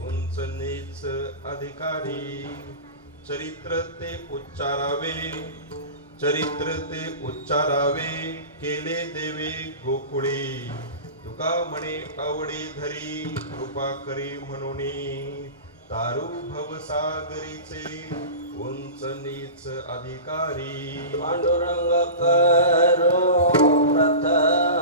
उंच नीच अधिकारी, चरित्र ते उच्चारावे, चरित्र ते उच्चारावे, केले देवे गोकुळी, तुका म्हणे आवडी धरी, कृपा करी म्हणून तारू भवसागरीचे उंच नीच अधिकारी. पांडुरंग करो प्रथम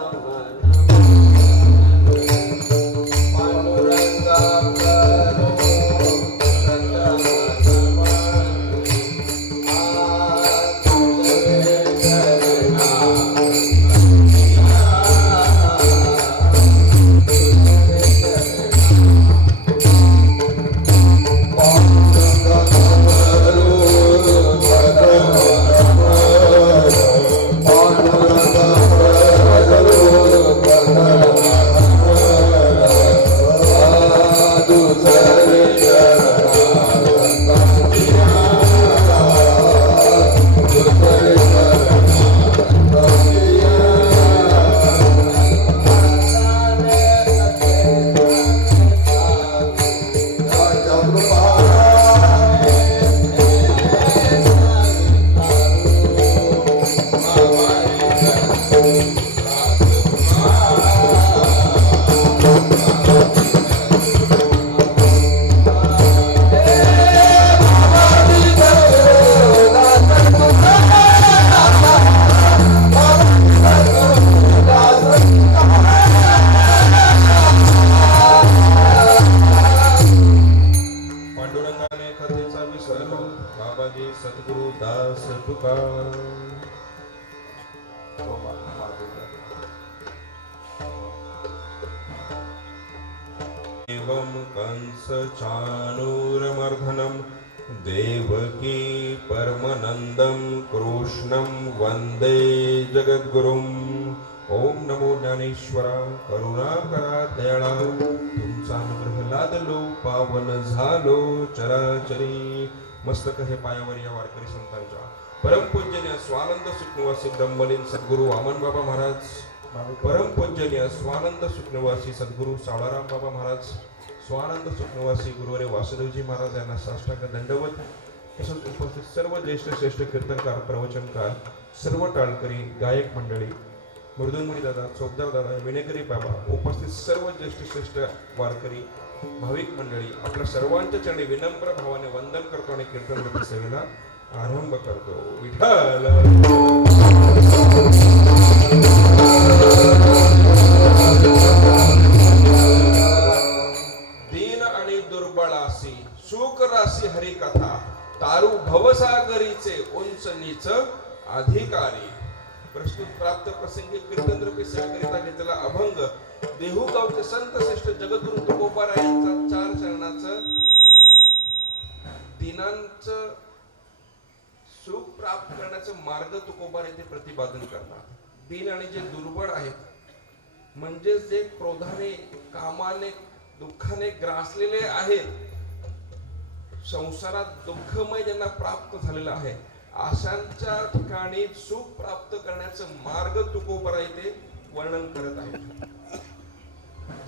सद्गुरु दास तुका. एवं कंस चाणूरमर्दनं देवकी परमनंदं कृष्णं वंदे जगद्गुरुम्. ओम नमो ज्ञानेश्वरा करुणाकरा दयाळा, तुमचा अनुग्रह लादलो पावन झालो चराचरी. मस्तक हे पायावर या वारकरी संतांच्या परमपूज्यनीय स्वानंद सुखनिवासी ब्रह्मलीन सद्गुरु वामन बाबा महाराज, परमपूज्यनीय स्वानंद सुखनिवासी सद्गुरु सावळाराम बाबा महाराज, स्वानंद सुखनिवासी गुरुवरे वासुदेवजी महाराज यांना साष्टांग दंडवत. तसंच उपस्थित सर्व ज्येष्ठ श्रेष्ठ कीर्तनकार, प्रवचनकार, सर्व टाळकरी, गायक मंडळी, मृदुंगमुनी दादा, चौकदार दादा, विनेकरी बाबा, उपस्थित सर्व ज्येष्ठ श्रेष्ठ वारकरी, भाविक मंडळी, आपल्या सर्वांच्या चरणी विनम्र भावाने वंदन करतो आणि कीर्तन रूपी सेवेला आरंभ करतो. विठ्ठल दीन आणि दुर्बळासी सुख राशी हरिकथा, तारू भवसागरीचे उंच नीच अधिकारी. प्रस्तुत प्राप्त प्रसंगी कीर्तन रूपी सेवेकरिता घेतलेला अभंग देहू गावचे संत श्रेष्ठ जगद्गुरु तुकोबाराय यांचा 4 चरणाचं दिनांचं सुख प्राप्त करण्याचं मार्ग तुकोबार येथे प्रतिपादन करतात. दीन आणि जे दुर्बळ आहेत, म्हणजे जे क्रोधाने, कामाने, दुःखाने ग्रासलेले आहेत, संसारात दुःखमय ज्यांना प्राप्त झालेलं आहे, अशांच्या ठिकाणी सुख प्राप्त करण्याचं मार्ग तुकोबार येथे वर्णन करत आहे.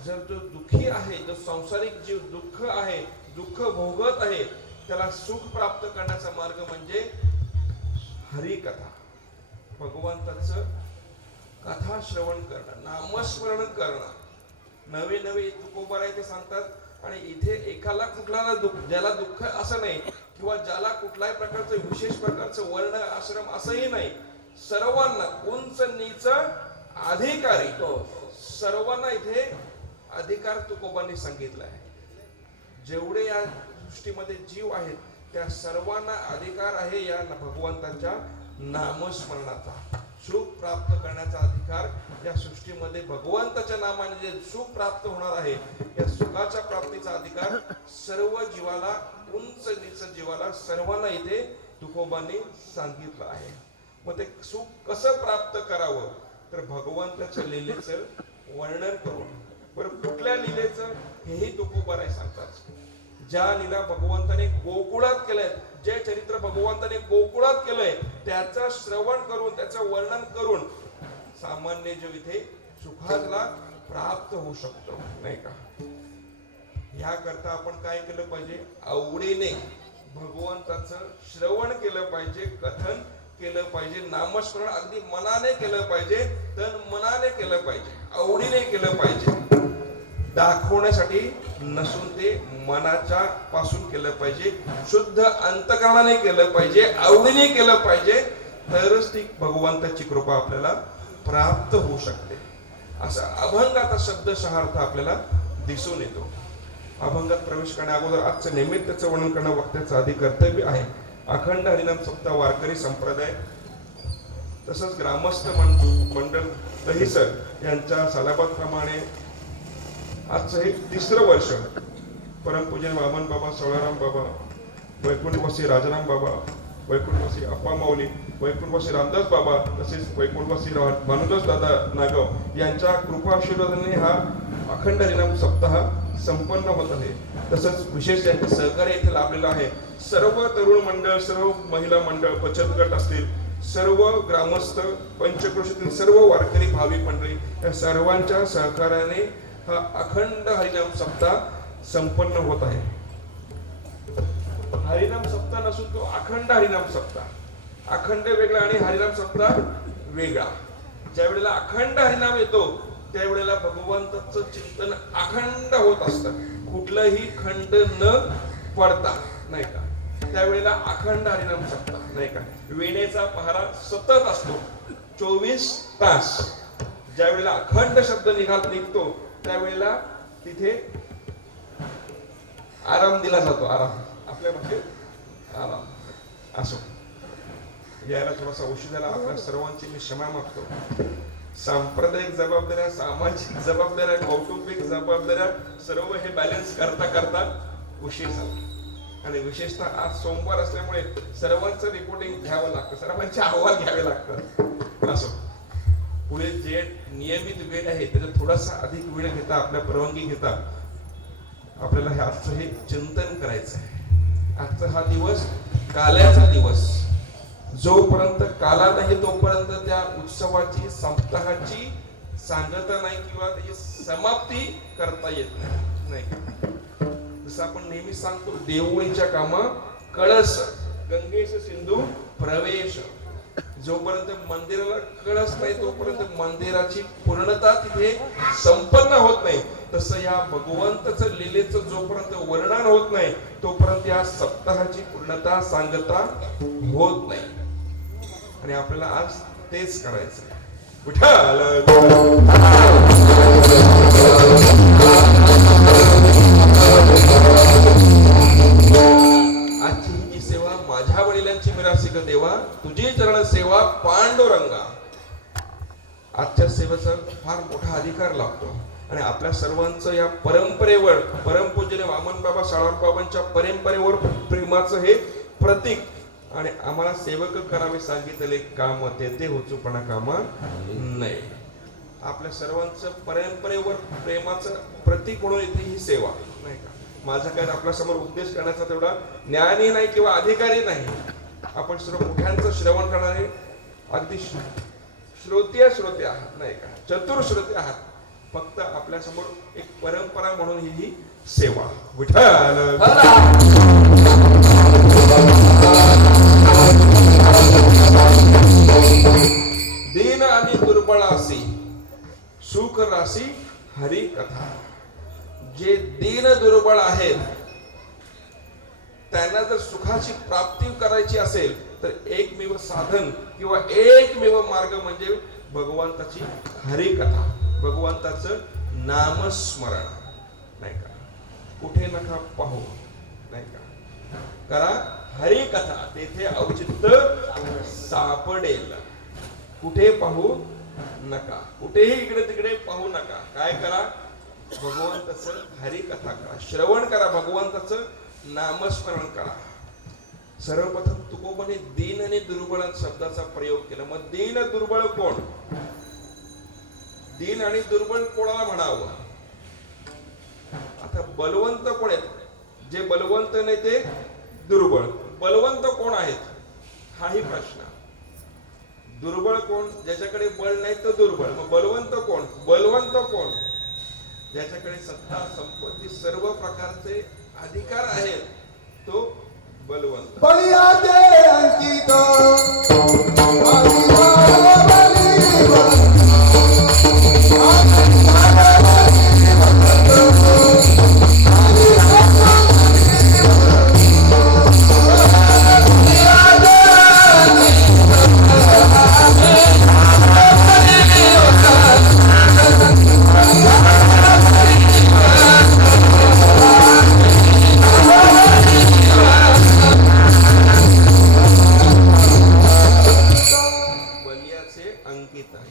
जर जो दुःखी आहे, जो सांसारिक जीव दुःख आहे, दुःख भोगत आहे, त्याला सुख प्राप्त करण्याचा मार्ग म्हणजे हरिकथा, भगवंताचं कथा श्रवण करणं, नामस्मरण करणं. नवे नवे तुकोबार ते सांगतात. आणि इथे एकाला कुठल्याला ज्याला दुःख असं नाही, किंवा ज्याला कुठल्याही प्रकारचं विशेष प्रकारचं वर्ण आश्रम असंही नाही, सर्वांना उंच नीच अधिकारी, सर्वांना इथे अधिकार तुकोबांनी सांगितला आहे. जेवढे या सृष्टीमध्ये जीव आहेत त्या सर्वांना अधिकार आहे या भगवंताच्या नामस्मरणाचा. सुख प्राप्त करण्याचा अधिकार या सृष्टीमध्ये भगवंताच्या नामाने जे सुख प्राप्त होणार आहे, या सुखाच्या प्राप्तीचा अधिकार सर्व जीवाला, उंच नीच जीवाला, सर्वांना इथे तुकोबांनी सांगितलं आहे. मग ते सुख कसं प्राप्त करावं, तर भगवंताच्या लीलेचं वर्णन करून. बरं, कुठल्या लीलेचं हेही तुकोबाराय सांगतात. ज्या लीला भगवंताने गोकुळात केलंय, जे चरित्र भगवंताने गोकुळात केलंय, त्याचं श्रवण करून, त्याचं वर्णन करून सामान्य जीव इथे सुखाला प्राप्त होऊ शकतो, नाही का. ह्याकरता आपण काय केलं पाहिजे? आवडीने भगवंताचं श्रवण केलं पाहिजे, कथन केलं पाहिजे, नामस्मरण अगदी मनाने केलं पाहिजे, तन मनाने केलं पाहिजे, आवडीने केलं पाहिजे. दाखवण्यासाठी नसून ते मनाच्या पासून केलं पाहिजे, शुद्ध अंतकरणाने केलं पाहिजे, आवडीने केलं पाहिजे. तरच ती भगवंताची कृपा आपल्याला प्राप्त होऊ शकते. असा अभंगाचा शब्दशः आपल्याला दिसून येतो. अभंगात प्रवेश करण्या अगोदर आजचं निमित्ताचं वर्णन करणं वक्त्याचं आधी कर्तव्य आहे. अखंड हरिनाम सप्ताह वारकरी संप्रदाय तसंच ग्रामस्थ मंडळ दहिसर यांच्या सालाबादप्रमाणे आजचं हे 3रं वर्ष परमपूजन वामन बाबा, सोळाराम बाबा, वैकुंठवासी राजाराम बाबा, वैकुंठवासी अप्पा माऊली, वैकुंठवासी रामदास बाबा तसेच वैकुंठवासी भानुदास दादा नागव यांच्या कृपा आशीर्वादाने हा अखंड हरिनाम सप्ताह संपन्न होत आहे. तसंच विशेष त्यांचं सहकार्य इथे लाभलेलं आहे. सर्व तरुण मंडळ, सर्व महिला मंडळ, बचत गट असतील, सर्व ग्रामस्थ, पंचक्रोशीतील सर्व वारकरी भाविक मंडळी या सर्वांच्या सहकार्याने हा अखंड हरिनाम सप्ताह संपन्न होत आहे. हरिनाम सप्ताह नसून तो अखंड हरिनाम सप्ताह. अखंड वेगळा आणि हरिनाम सप्ताह वेगळा. ज्या वेळेला अखंड हरिनाम येतो त्यावेळेला भगवंताचं चिंतन अखंड होत असतं, कुठलंही खंड न पडता, नाही का. त्यावेळेला अखंड हरिनाम सप्ताह, नाही का. वेणेचा पहारा सतत असतो 24 तास. ज्या वेळेला अखंड शब्द निघतो त्यावेळेला तिथे आराम दिला जातो. आराम आपल्या भाषेत आराम असो. यायला थोडासा उशीर झाला, आपल्या सर्वांची मी क्षमा मागतो. सांप्रदायिक जबाबदाऱ्या, सामाजिक जबाबदाऱ्या, कौटुंबिक जबाबदाऱ्या सर्व हे बॅलन्स करता करता उशीर झाला. आणि विशेषतः आज सोमवार असल्यामुळे सर्वांचं रिपोर्टिंग घ्यावं लागतं, सर्वांचे अहवाल घ्यावे लागतात. असो, पुढे जे नियमित वेळ आहे त्याचा थोडासा अधिक वेळ घेता, आपल्या परवानगी घेता आपल्याला हे आजचं हे चिंतन करायचं आहे. आजचा हा दिवस काल्याचा दिवस. जोपर्यंत काला नाही तोपर्यंत त्या उत्सवाची, सप्ताहाची सांगता नाही किंवा त्याची समाप्ती करता येत नाही का. जसं आपण नेहमी सांगतो, देवळीच्या कामा कळस, गंगेश सिंधू प्रवेश. जोपर्यंत मंदिराला कळस नाही तोपर्यंत मंदिराची पूर्णता तिथे संपन्न होत नाही. तसं या भगवंताचं लीलेचं जोपर्यंत वर्णन होत नाही तोपर्यंत या सप्ताहाची पूर्णता सांगता होत नाही. आणि आपल्याला आज तेच करायचं आहे. विठ्ठल आजची ही जी सेवा माझ्या वडिलांची मिरासिक देवा, तुझी चरण सेवा पांडुरंगा. आजच्या सेवेचा फार मोठा अधिकार लागतो आणि आपल्या सर्वांचं या परंपरेवर, परमपूज्य वामन बाबा, साळाराम बाबांच्या परंपरेवर प्रेमाचं हे प्रतीक. आणि आम्हाला सेवक करावे सांगितले काम ते होचूपणा कामा नाही. आपल्या सर्वांचं परंपरेवर प्रेमाचं प्रतीक म्हणून येते ही सेवा, नाही का. माझा काय आपल्या समोर उपदेश करण्याचा तेवढा ज्ञानी नाही किंवा अधिकारी नाही. आपण सर्व मोठ्यांचं श्रवण करणारे अगदी श्रोते आहात, नाही का, चतुर श्रोते आहात. फक्त आपल्या समोर एक परंपरा म्हणून ही सेवा. विठ्ठल दीन आणि दुर्बळासी सुख राशी हरी कथा. जे दीन दुर्बळ आहेत त्यांना जर सुखाची प्राप्ती करायची असेल तर एकमेव साधन किंवा एकमेव मार्ग म्हणजे भगवंताची हरी कथा, भगवंताचं नामस्मरण, नाही का. कुठे नका पाहू, नाही का, करा हरी कथा, तेथे औचित्य सापडेल. कुठे पाहू नका, कुठेही इकडे तिकडे पाहू नका. काय करा? भगवंताचं हरी कथा करा, श्रवण करा, भगवंताचं नामस्मरण करा. सर्वप्रथम तुकोबाने दीन आणि दुर्बळ शब्दाचा प्रयोग केला. मग दीन दुर्बळ कोण? दीन आणि दुर्बळ कोणाला म्हणावं? आता बलवंत कोण आहेत? जे बलवंत नाही ते दुर्बळ. बलवंत कोण आहेत हाही प्रश्न. दुर्बळ कोण? ज्याच्याकडे बळ नाही तर दुर्बळ. मग बलवंत कोण? बलवंत कोण? ज्याच्याकडे सत्ता संपत्ती सर्व प्रकारचे अधिकार आहेत तो बलवंत. बळीयाचे अंकित आदिया बळीवंत.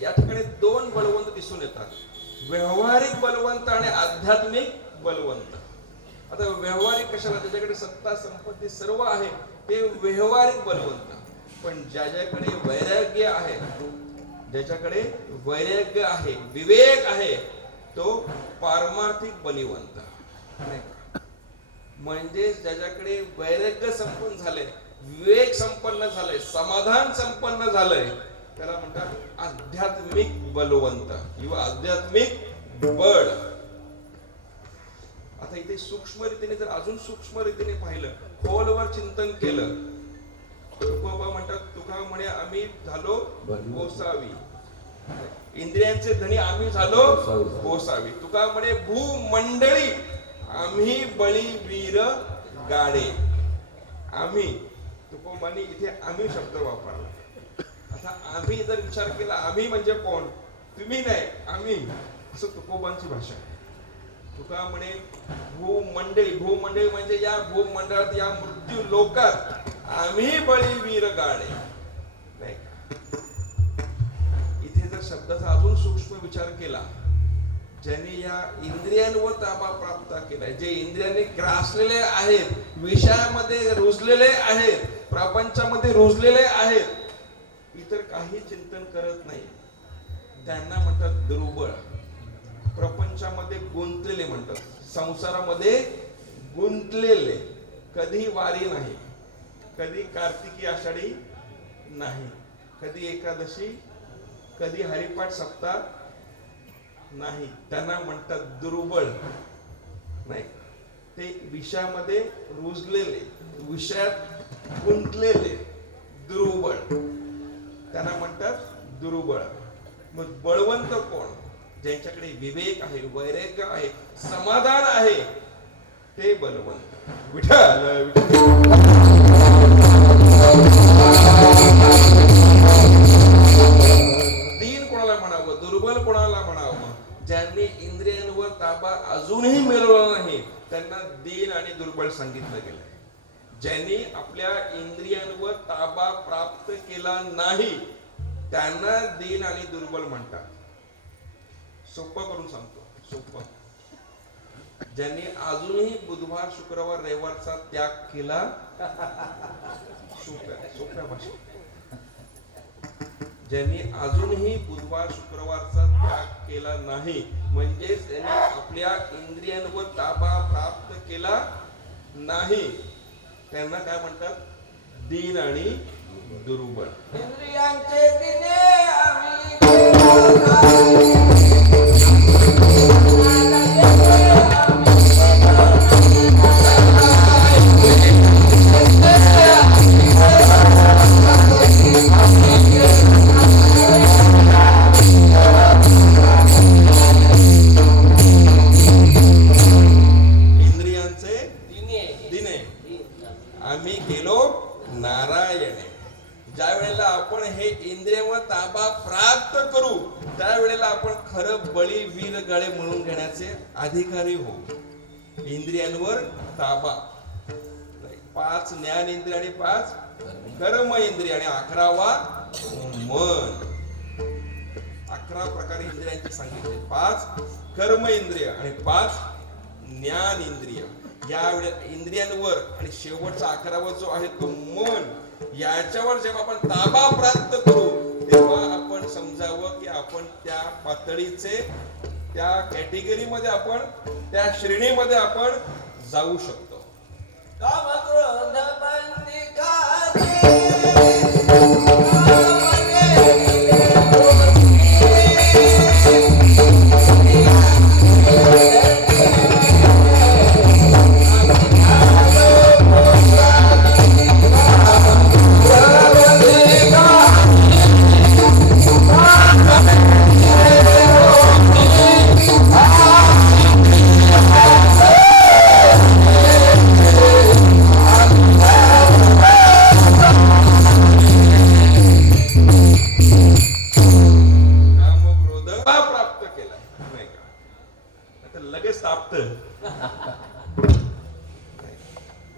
या ठिकाणी दोन बलवंत दिसून येतात, व्यवहारिक बलवंत आणि आध्यात्मिक बलवंत. आता व्यवहारिक कशाला, त्याच्याकडे सत्ता संपत्ती सर्व आहे ते व्यवहारिक बलवंत. पण ज्याच्याकडे वैराग्य आहे, ज्याच्याकडे वैराग्य आहे, विवेक आहे, तो पारमार्थिक बलिवंत. म्हणजे ज्याच्याकडे वैराग्य संपन्न झाले, विवेक संपन्न झाले, समाधान संपन्न झालंय, त्याला म्हणतात आध्यात्मिक बलवंत किंवा आध्यात्मिक बळ. आता इथे सूक्ष्म रीतीने जर अजून सूक्ष्म रीतीने पाहिलं, खोलवर चिंतन केलं, तुकोबा म्हणतात, तुका म्हणे आम्ही झालो गोसावी, इंद्रियांचे धनी आम्ही झालो गोसावी. तुका म्हणे भूमंडळी आम्ही बळीवीर गाडे. आम्ही, तुकोबांनी इथे आम्ही शब्द वापरला. आता आम्ही जर विचार केला, आम्ही म्हणजे कोण, तुम्ही नाही, आम्ही, असं तुकोबांची भाषा आहे. तुका म्हणे भूमंडळी, भूमंडळी म्हणजे या भूमंडळात, या मृत्यू लोकात आम्ही बळीवीर गाडे. नाही का? इथे जर शब्दाचा अजून सूक्ष्म विचार केला, ज्यांनी या इंद्रियांवर ताबा प्राप्त केलाय, जे इंद्रियांनी ग्रासलेले आहेत, विषयामध्ये रुजलेले आहेत, प्रपंचामध्ये रुजलेले आहेत, इतर काही चिंतन करत नाही, त्यांना म्हणतात दुर्बळ. प्रपंचामध्ये गुंतलेले म्हणतात, संसारामध्ये गुंतलेले, कधी वारी नाही, कधी कार्तिकी आषाढी नाही, कधी एकादशी, कधी हरिपाठ सप्ताह नाही, त्यांना म्हणतात दुर्बळ. नाही, ते विषयामध्ये रुजलेले, विषयात गुंतलेले, दुर्बळ, त्यांना म्हणतात दुर्बळ. मग बळवंत कोण? ज्यांच्याकडे विवेक आहे, वैराग्य आहे, समाधान आहे, ते बलवंत. विठ्ठल दीन कोणाला म्हणावं, दुर्बल कोणाला म्हणावं? ज्यांनी इंद्रियांवर ताबा अजूनही मिळवला नाही, त्यांना दीन आणि दुर्बल सांगितलं गेलंय. ज्यांनी आपल्या इंद्रियांवर ताबा प्राप्त केला नाही, त्यांना दीन आणि दुर्बल म्हणतात. सोपं करून सांगतो, सोपं. ज्यांनी अजूनही बुधवार, शुक्रवार, रविवारचा त्याग केला, सोप्या भाषेत, ज्यांनी अजूनही बुधवार, शुक्रवारचा त्याग केला नाही, म्हणजे त्यांनी आपल्या इंद्रियांवर ताबा प्राप्त केला नाही, त्यांना काय म्हणतात? दीन आणि दुर्बळ. इंद्रियांचे दिने आम्ही आम्ही गेलो नारायणे. ज्या वेळेला आपण हे इंद्रियावर ताबा प्राप्त करू, त्यावेळेला आपण खरं बळी वीर गाळे म्हणून घेण्याचे अधिकारी हो. इंद्रियांवर ताबा, 5 ज्ञान इंद्रिय आणि 5 कर्म इंद्रिय आणि 11वा मन. 11 प्रकारे इंद्रियांचे सांगितले, 5 कर्म इंद्रिय आणि 5 ज्ञान इंद्रिय. या इंद्रियांवर आणि शेवटचा 11वा जो आहे तो मन, याच्यावर जेव्हा आपण ताबा प्राप्त करू, तेव्हा आपण समजावं की आपण त्या पातळीचे, त्या कॅटेगरीमध्ये, आपण त्या श्रेणीमध्ये आपण जाऊ शकतो. कामक्रोध बंदी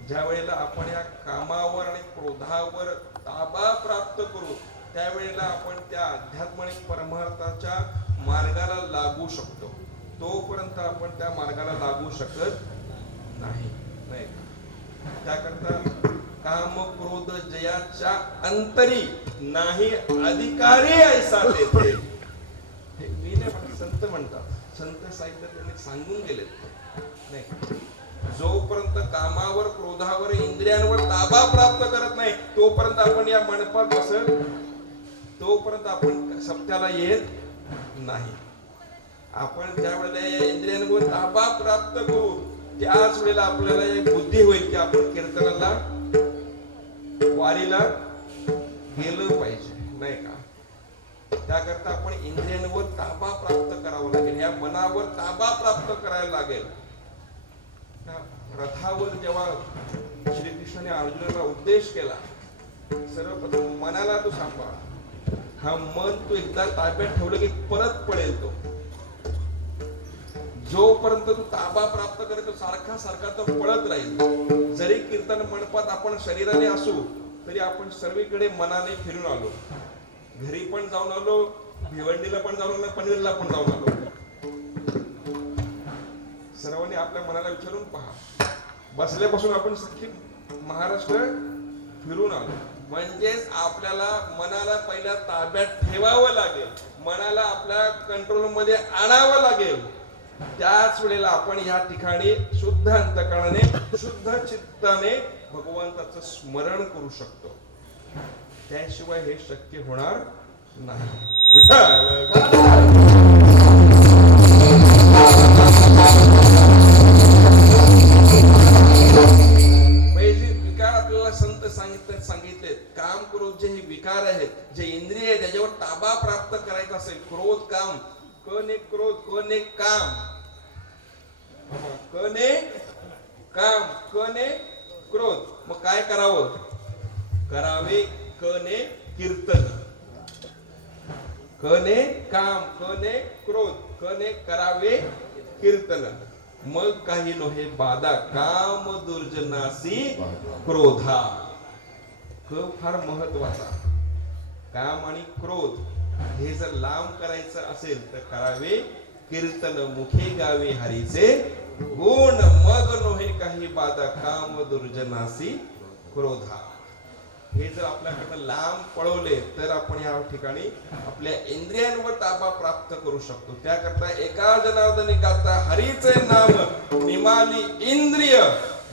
ज्या वेळेला आपण या कामावर आणि क्रोधावर ताबा प्राप्त करू त्यावेळेला आपण त्या आध्यात्मिक परमार्थाच्या मार्गाला लागू शकतो. तोपर्यंत आपण त्या मार्गाला लागू शकत नाही. त्याकरता काम क्रोध जयाच्या अंतरी नाही अधिकारी ऐसा तेथे. हे मी नाही म्हणत, संत म्हणतात. संत साहित्य त्यांनी सांगून गेलेत. नाही, जोपर्यंत कामावर क्रोधावर इंद्रियांवर ताबा प्राप्त करत नाही तोपर्यंत आपण या मंडपात बसत, तोपर्यंत आपण सत्याला येत नाही. आपण ज्या वेळेला या इंद्रियांवर ताबा प्राप्त करू त्याच वेळेला आपल्याला एक बुद्धी होईल की आपण कीर्तनाला वारीला गेलं पाहिजे, नाही का? त्याकरता आपण इंद्रियांवर ताबा प्राप्त करावा लागेल, या मनावर ताबा प्राप्त करायला लागेल. रथावर जेव्हा श्रीकृष्णाने अर्जुनाला उपदेश केला, सर्वप्रथम मनाला तू सांभाळ. हा मन तू एकदा ताब्यात ठेवलं की परत पडेल तो. जोपर्यंत तू ताबा प्राप्त करेल तो सारखा सारखा तो पळत राहील. जरी कीर्तन मंडपात आपण शरीराने असू तरी आपण सर्वीकडे मनाने फिरून आलो. घरी पण जाऊन आलो, भिवंडीला पण जाऊन आलो, पनवेलला पण जाऊन आलो. सर्वांनी आपल्या मनाला विचारून पहा. बसल्यापासून आपण सख्खी महाराष्ट्र फिरून आलो. म्हणजेच आपल्याला मनाला पहिल्या ताब्यात ठेवावं लागेल, मनाला आपल्या कंट्रोल मध्ये आणावं लागेल. त्याच वेळेला आपण या ठिकाणी शुद्ध अंतकरणाने शुद्ध चित्ताने भगवंताचं स्मरण करू शकतो. त्याशिवाय हे शक्य होणार नाही. विकार आपल्याला संत सांगितले काम क्रोध जे हे विकार आहेत, जे इंद्रिय त्याच्यावर ताबा प्राप्त करायचा असेल, क्रोध काम, कने क्रोध कने काम, कने काम कने क्रोध. मग काय करावं? करावे कने कीर्तन. कने काम कने क्रोध कने करावे कीर्तन. मग काही नोहे बाधा काम दुर्जनासी क्रोधा. क फार महत्वाचा. काम आणि क्रोध हे जर लांब करायचं असेल तर करावे कीर्तन, मुखे गावे हरीचे गुण. मग नोहे काही बाधा काम दुर्जनासी क्रोधा. हे जर आपल्याकडे लांब पळवले तर आपण या ठिकाणी आपल्या इंद्रियांवर ताबा प्राप्त करू शकतो. त्याकरता एका जनार्दनी गाता हरीचे नाम, निमाली इंद्रिय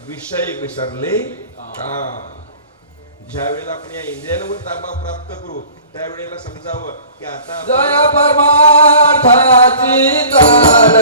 विषय विसरले काम. ज्या वेळेला आपण या इंद्रियांवर ताबा प्राप्त करू त्यावेळेला समजावं की आता जय परमार्थाची चाल.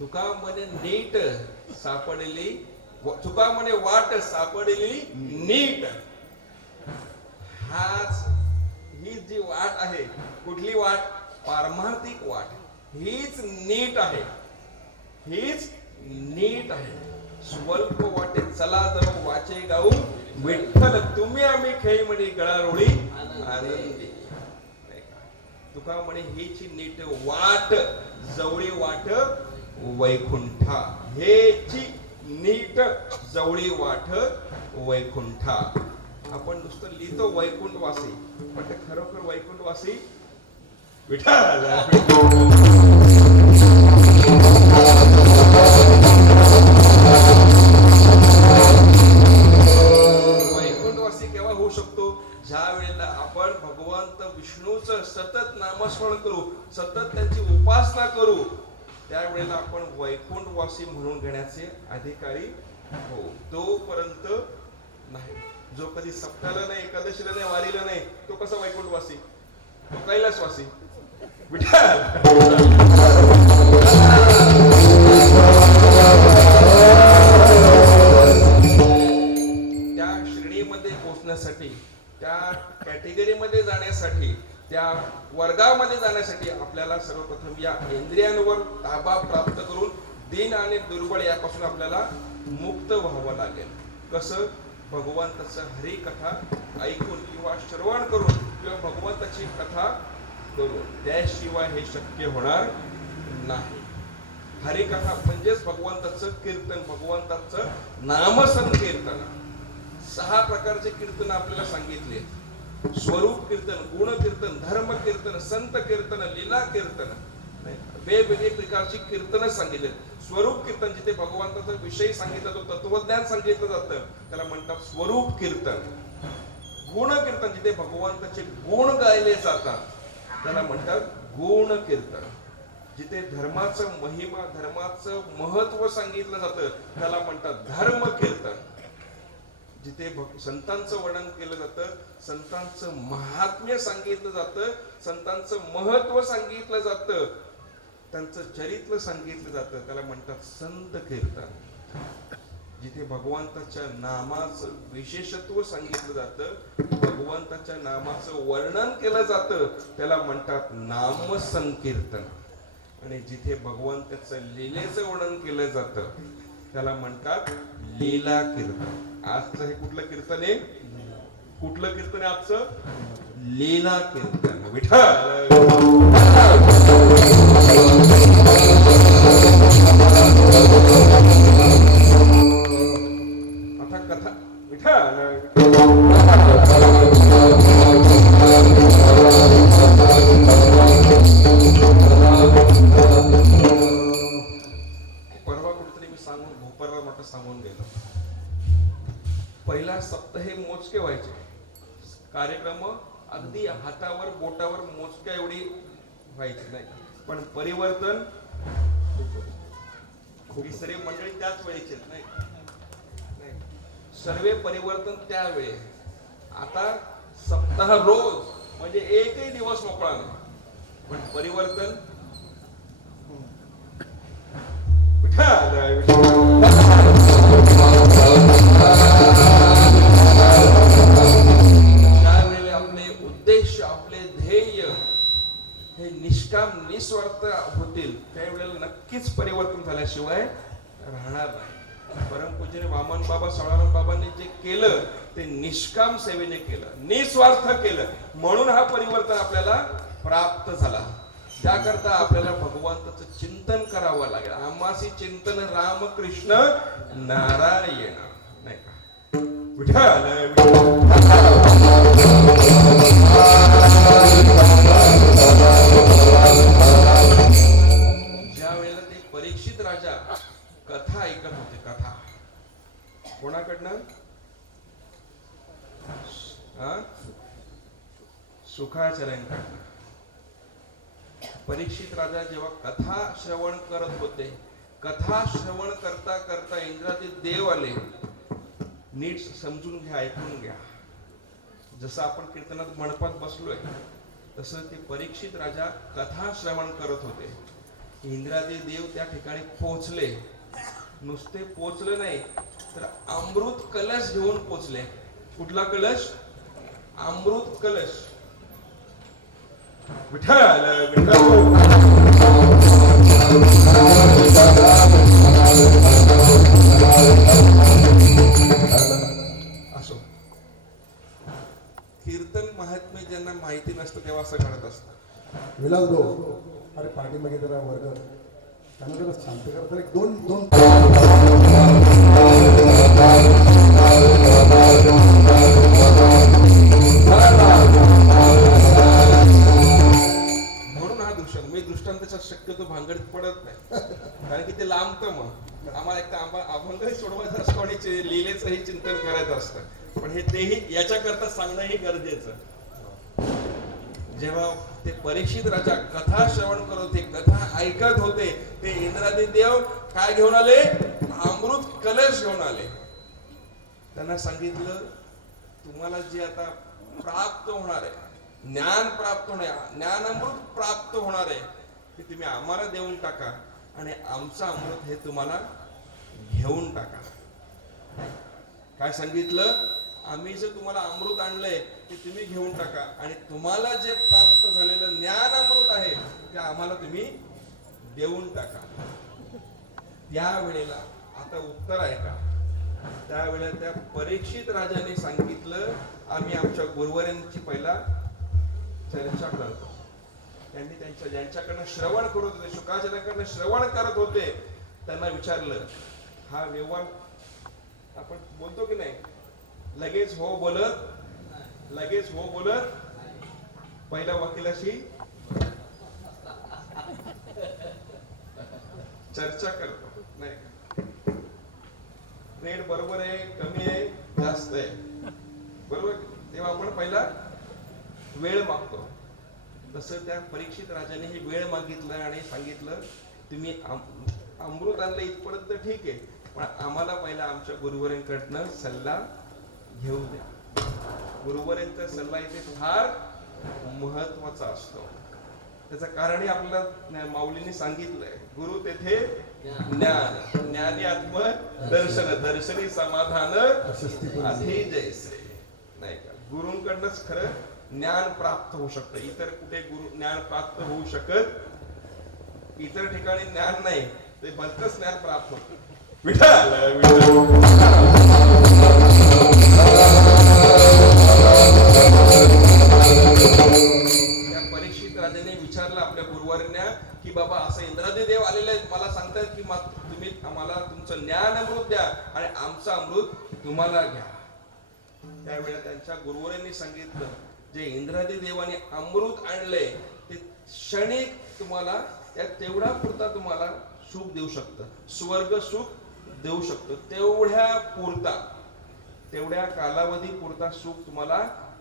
तुका म्हणे नीट सापडली, तुका म्हणे वाट सापडली नीट. हाच ही जी वाट आहे, कुठली वाट? पारमार्थिक वाट. हीच नीट आहे, हीच नीट आहे. स्वल्प वाटे चला जर वाचे गाऊ विठ्ठल, तुम्ही आम्ही खेळी म्हणे गळारोळी आनंदी. तुका म्हणे हीच नीट वाट, जवळी वाट वैकुंठा. हेची नीट जवळी वाट वैकुंठा. आपण नुसतं लिहितो वैकुंठवासी, पण ते खरोखर वैकुंठवासी विठ्ठल. वैकुंठवासी केव्हा होऊ शकतो ज्या वेळेला आपण भगवंत विष्णूचं सतत नामस्मरण करू, सतत त्यांची उपासना करू, त्यावेळेला आपण वैकुंठवासी म्हणून घेण्याचे अधिकारी हो. तोपर्यंत नाही. जो कधी सप्ताला नाही, एकादशीला नाही, वारीला नाही, तो कसा वैकुंठवासी? तो कैलासवासी. विठ्ठल त्या श्रेणीमध्ये पोहोचण्यासाठी, त्या कॅटेगरीमध्ये जाण्यासाठी, त्या वर्गामध्ये जाण्यासाठी आपल्याला सर्वप्रथम या इंद्रियांवर ताबा प्राप्त करून दीन आणि दुर्बळ यापासून आपल्याला मुक्त व्हावं लागेल. कसं? भगवंताचं हरिकथा ऐकून किंवा श्रवण करून किंवा भगवंताची कथा करून. त्याशिवाय हे शक्य होणार नाही. हरिकथा म्हणजेच भगवंताचं कीर्तन, भगवंताचं नामसंकीर्तन. 6 प्रकारचे कीर्तन आपल्याला सांगितले. स्वरूप कीर्तन, गुण कीर्तन, धर्म कीर्तन, संत कीर्तन, लीला कीर्तन, वेगवेगळे प्रकारची कीर्तन सांगितले. स्वरूप कीर्तन जिथे भगवंताचा विषय सांगितला जातो, तत्वज्ञान सांगितलं जातं, त्याला म्हणतात स्वरूप कीर्तन. गुण कीर्तन जिथे भगवंताचे गुण गायले जातात, त्याला म्हणतात गुण कीर्तन. जिथे धर्माचं महिमा, धर्माचं महत्व सांगितलं जातं, त्याला म्हणतात धर्म कीर्तन. जिथे संतांचं वर्णन केलं जातं, संतांचं महात्म्य सांगितलं जातं, संतांचं महत्व सांगितलं जातं, त्यांचं चरित्र सांगितलं जातं, त्याला म्हणतात संत कीर्तन. जिथे भगवंताच्या नामाचं विशेषत्व सांगितलं जातं, भगवंताच्या नामाचं वर्णन केलं जातं, त्याला म्हणतात नाम संकीर्तन. आणि जिथे भगवंताचं लीलेचं वर्णन केलं जातं, त्याला म्हणतात लीला कीर्तन. आजचं हे कुठलं कीर्तन आहे? कुठलं कीर्तन आहे आजचं? लीला कीर्तन. विठ्ठल आता कथा. विठ्ठल परवा कुठेतरी मी सांगून भोपाळला मोठं सांगून गेलो. पहिला सप्ताहे मोजके व्हायचे कार्यक्रम, अगदी हातावर बोटावर मोजक्या एवढी व्हायची नाही, पण परिवर्तन तिसरे मंडळी त्याच वेळेचे नाही, सर्वे परिवर्तन त्यावेळी. आता सप्ताह रोज म्हणजे एकही दिवस मोकळा नाही, पण परिवर्तन त्यावेळेला आपले उद्देश, आपले ध्येय हे निष्काम निस्वार्थ होतील, त्यावेळेला नक्कीच परिवर्तन झाल्याशिवाय राहणार नाही. परमपूज्य वामन बाबा, सळाराम बाबांनी जे केलं ते निष्काम सेवेने केलं, निस्वार्थ केलं, म्हणून हा परिवर्तन आपल्याला प्राप्त झाला. त्याकरता आपल्याला भगवंताचं चिंतन करावं लागेल. आम्हासी चिंतन रामकृष्ण नारायण, नाही का? ज्या वेळेला ते परीक्षित राजा कथा ऐकत होते, कथा कोणाकडनं? सुखाचार्यांकडनं. परीक्षित राजा जेव्हा कथा श्रवण करत होते, कथा श्रवण करता करता इंद्रादी देव आले. नीट समजून घ्या, ऐकून घ्या. जसं आपण कीर्तनात मंडपात बसलोय, तसं ते परीक्षित राजा कथा श्रवण करत होते. इंद्रादी देव त्या ठिकाणी पोहोचले. नुसते पोहोचले नाही, तर अमृत कलश घेऊन पोहोचले. कुठला कलश? अमृत कलश. विठ्ठल असो. कीर्तन महात्म्य ज्यांना माहिती नसतं तेव्हा असं घडत असतं. विलास भाऊ, अरे पाठीमागे जरा वर्ग त्यांना जरा शांत करा. तर एक दोन म्हणून हा दृष्टांत, मी दृष्टांताचा शक्यतो भांगडीत पडत नाही, कारण की ते लांबतं. मग आम्हाला एक अभंगही सोडवायचं असतो आणि लिहिलेचंही चिंतन करायचं असतं. पण हे तेही याच्याकरता सांगणंही गरजेचं. जेव्हा ते परीक्षित राजा कथा श्रवण करत होते, कथा ऐकत होते, ते इंद्रादी देव काय घेऊन आले? अमृत कलश घेऊन आले. त्यांना सांगितलं, तुम्हाला जे आता प्राप्त होणार आहे, ज्ञान प्राप्त होणार, ज्ञान अमृत प्राप्त होणार आहे, ते तुम्ही आम्हाला देऊन टाका आणि आमचं अमृत हे तुम्हाला घेऊन टाका. काय सांगितलं? आम्ही जे तुम्हाला अमृत आणलंय ते तुम्ही घेऊन टाका आणि तुम्हाला जे प्राप्त झालेलं ज्ञान अमृत आहे ते आम्हाला तुम्ही देऊन टाका. त्यावेळेला आता उत्तर आहे का? त्यावेळेला त्या परीक्षित राजाने सांगितलं, आम्ही आमच्या गुरुवरांची पहिला चर्चा करतो. त्यांनी त्यांच्या ज्यांच्याकडनं श्रवण करत होते, शुकाचार्यांकडनं श्रवण करत होते, त्यांना विचारलं, हा व्यवहार आपण बोलतो की नाही, लगेच हो बोलत, लगेच हो बोलत पहिल्या वकिलाशी चर्चा करतो नाही का? रेट बरोबर आहे, कमी आहे, जास्त आहे, बरोबर? तेव्हा आपण पहिला वेळ मागतो. तसं त्या परीक्षित राजाने ही वेळ मागितलं आणि सांगितलं, तुम्ही अमृत आणलं इथपर्यंत ठीक आहे, पण आम्हाला पहिला आमच्या गुरुवरांकडनं सल्ला घेऊ द्या. गुरुवरांचा सल्ला इथे फार महत्वाचा असतो. त्याचं कारणही आपल्याला माऊलींनी सांगितलंय, गुरु तेथे ज्ञान, ज्ञानी आत्म दर्शन, दर्शनी समाधान आधी जैसे. नाही का? गुरुंकडनंच खरं ज्ञान प्राप्त होऊ शकतं. इतर कुठे गुरु ज्ञान प्राप्त होऊ शकत, इतर ठिकाणी ज्ञान नाही, ते भलतंच ज्ञान प्राप्त होतं. विठ्ठल त्या परीक्षित राजाने विचारलं आपल्या गुरुवारांना की बाबा असं इंद्रादी देव आलेले आहेत, मला सांगतायत की तुम्ही आम्हाला तुमचं ज्ञान अमृत द्या आणि आमचं अमृत तुम्हाला घ्या. त्यावेळेला त्यांच्या गुरुवारांनी सांगितलं, जे इंद्रादी देवाने अमृत आणले ते क्षणिक तुम्हाला त्या तेवढा पुरता तुम्हाला सुख देऊ शकतं, स्वर्ग सुख देऊ शकतं, तेवढ्या कालावधी पुरता सुख तुम्हाला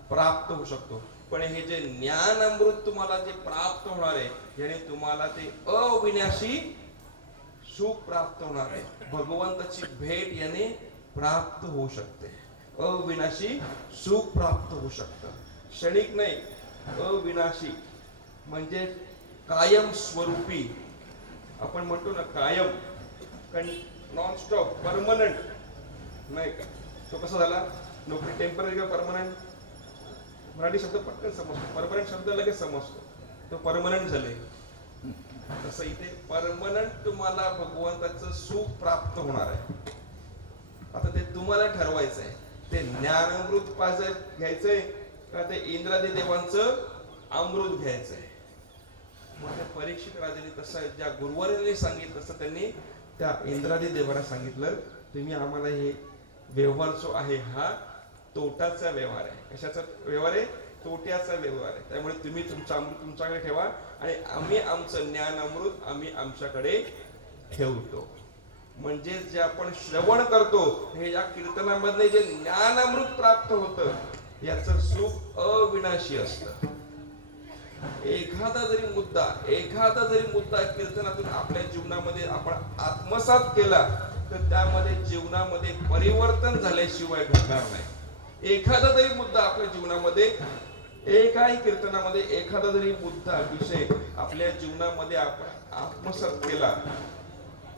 प्राप्त होऊ शकतो. पण हे जे ज्ञान अमृत तुम्हाला जे प्राप्त होणार आहे, याने तुम्हाला ते अविनाशी सुख प्राप्त होणार आहे. भगवंताची भेट याने प्राप्त होऊ शकते. अविनाशी सुख प्राप्त होऊ शकतं, क्षणिक नाही, अविनाशी म्हणजे कायम स्वरूपी. आपण म्हणतो ना कायम, नॉन स्टॉप, परमनंट नाही का? तो कसा झाला? नोकरी टेम्पररी किंवा परमनंट? मराठी शब्द पटकन समजतो, परमनंट शब्द लगेच समजतो, तो परमनंट झाले. तसं इथे परमनंट तुम्हाला भगवंताचं सुख प्राप्त होणार आहे. आता ते तुम्हाला ठरवायचं आहे, ते ज्ञानामृत घ्यायचंय का ते इंद्रादी देवांचं अमृत घ्यायचंय. मग त्या परीक्षित राजाने तसं ज्या गुरुवारांनी सांगितलं तसं त्यांनी त्या इंद्रादी देवाला सांगितलं, तुम्ही आम्हाला हे व्यवहार जो आहे हा तोटाचा व्यवहार आहे. कशाचा व्यवहार आहे? तोट्याचा व्यवहार आहे. त्यामुळे तुम्ही तुमचं अमृत तुमच्याकडे ठेवा आणि आम्ही आमचं ज्ञान अमृत आम्ही आमच्याकडे ठेवतो. म्हणजे जे आपण श्रवण करतो, हे या कीर्तनामधले जे ज्ञान अमृत प्राप्त होतं, याचं सुख अविनाशी असतं. एखादा जरी मुद्दा कीर्तनातून आपल्या जीवनामध्ये आपण आत्मसात केला तर त्यामध्ये जीवनामध्ये परिवर्तन झाल्याशिवाय घडणार नाही. एखादा जरी मुद्दा आपल्या जीवनामध्ये, एकाही कीर्तनामध्ये एखादा जरी मुद्दा विषय आपल्या जीवनामध्ये आपण आत्मसात केला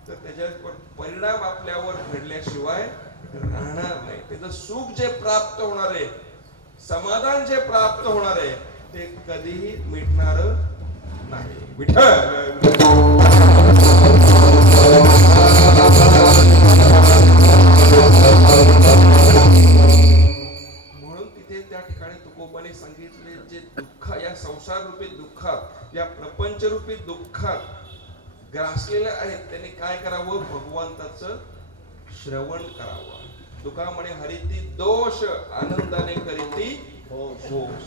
तर त्याच्यावर परिणाम आपल्यावर घडल्याशिवाय राहणार नाही. त्याचं सुख जे प्राप्त होणार आहे, समाधान जे प्राप्त होणार आहे, ते कधीही मिटणार नाही. म्हणून तिथे त्या ठिकाणी तुकोबाने सांगितले, जे दुःख या संसार रूपी दुःखात, या प्रपंच रूपी दुःखात ग्रासलेले आहेत, त्यांनी काय करावं? भगवंताचं श्रवण करावं. तुका म्हणे, हरिती दोष आनंदाने करीती घोष.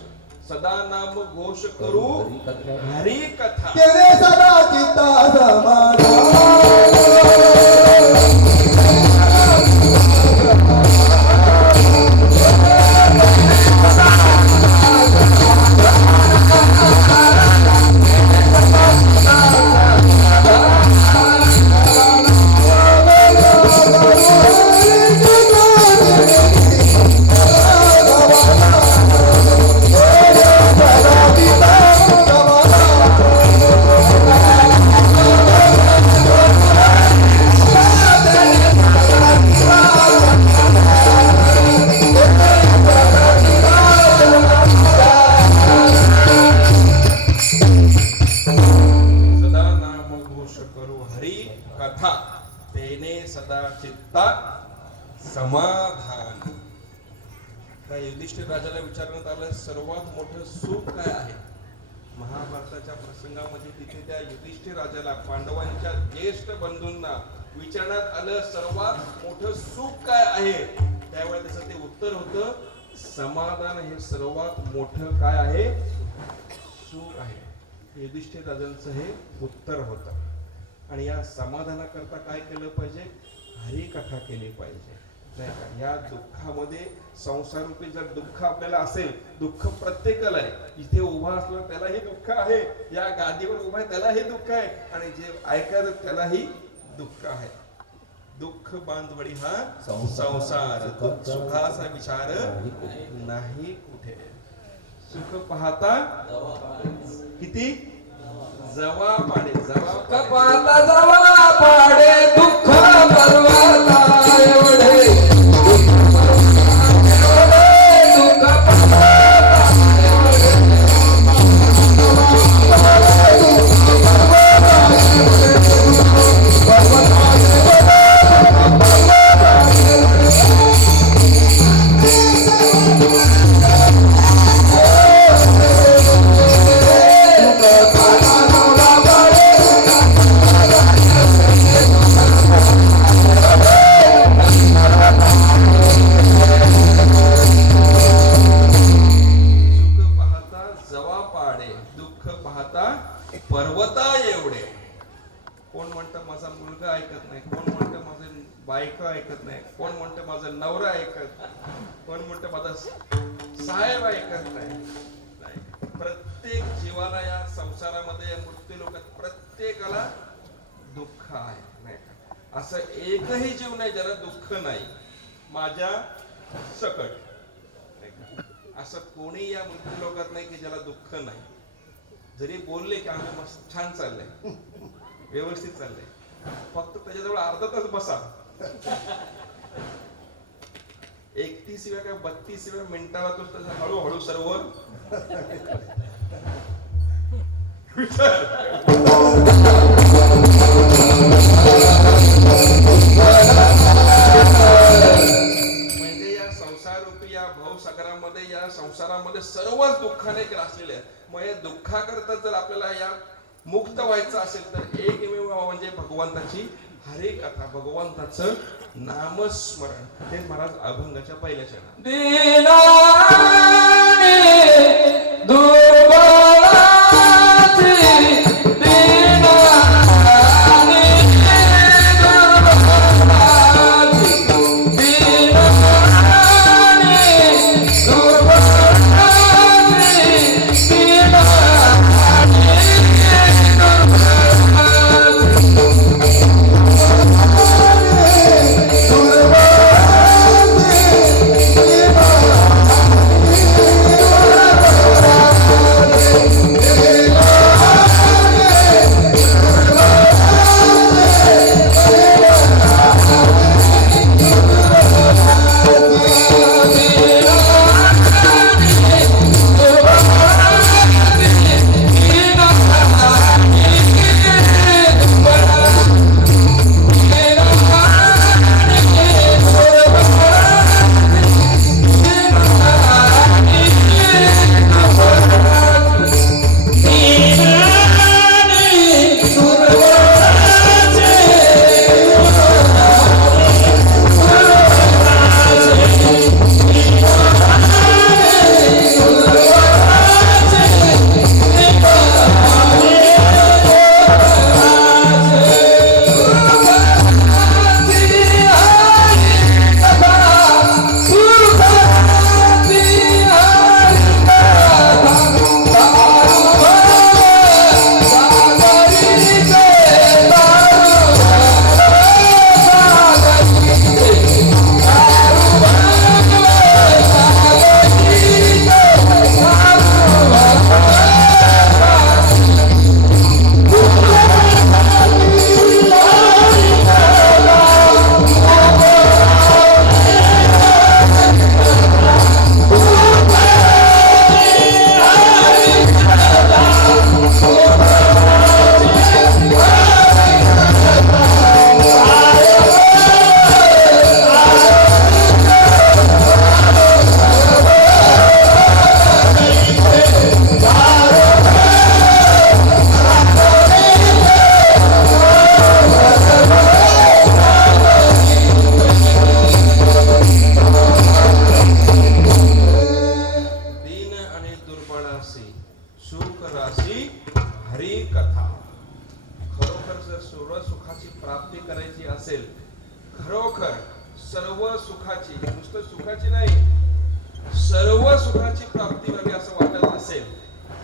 सदा नाम घोष करू हरी कथा. तेरे सदा चित्ता समाधान. सदा यदा चित्ता समाधान. त्या युधिष्ठिर राजाला विचारण्यात आलं सर्वात मोठं सुख काय आहे. महाभारताच्या प्रसंगामध्ये तिथे त्या युधिष्ठिर राजाला पांडवांच्या ज्येष्ठ बंधूंना विचारण्यात आलं सर्वात मोठं सुख काय आहे. त्यावेळेला त्याचं ते उत्तर होतं समाधान हे सर्वात मोठं काय आहे सुख आहे. युधिष्ठिर राजांचं हे उत्तर होतं. आणि या समाधानाकरता काय केलं पाहिजे हरिकथा केली पाहिजे नाही का. या दुःखामध्ये संसार रूपी जर दुःख आपल्याला असेल दुःख प्रत्येकाला आहे. इथे उभा असला त्यालाही दुःख आहे. या गादीवर उभा आहे त्यालाही दुःख आहे. आणि जे ऐकत त्यालाही दुःख आहे. दुःख बांधवडी हा संसार सुखाचा विचार नाही कुठे. सुख पाहता किती जवा पाडे जवा कपाता जवा पाडे दुःख पर्वता एवढे दुःख पर्वता एवढे. कोण म्हणतं माझा मुलगा ऐकत नाही, कोण म्हणतं माझं बायको ऐकत नाही, कोण म्हणतं माझा नवरा ऐकत नाही, कोण म्हणतं माझा साहेब ऐकत नाही. प्रत्येक जीवाला या संसारामध्ये मृत्यू लोकात प्रत्येकाला दुःख आहे नाही का. असं एकही जीव नाही ज्याला दुःख नाही माझ्या सकट नाही का. असं कोणी या मृत्यू लोकात नाही की ज्याला दुःख नाही. जरी बोलले की आम्ही मस्त छान चाललंय व्यवस्थित चाललंय फक्त त्याच्याजवळ अर्धा तास बसा 31व्या काय 32व्या मिनिटाला तो त्याचा हळूहळू सर्व म्हणजे या संसार रूपी या भवसागरामध्ये या संसारामध्ये सर्वच दुःखाने ग्रासलेले आहे. मग या दुःखाकरता जर आपल्याला या मुक्त व्हायचं असेल तर एकमेव म्हणजे भगवंताची हरिकथा भगवंताचं नामस्मरण. हे महाराज अभंगाच्या पहिल्या चरणात सुख राशी हरी कथा. खरोखर जर सर्व सुखाची प्राप्ती करायची असेल, खरोखर सर्व सुखाची, नुसतं सुखाची नाही, सर्व सुखाची प्राप्ती व्हावी असं वाटत असेल,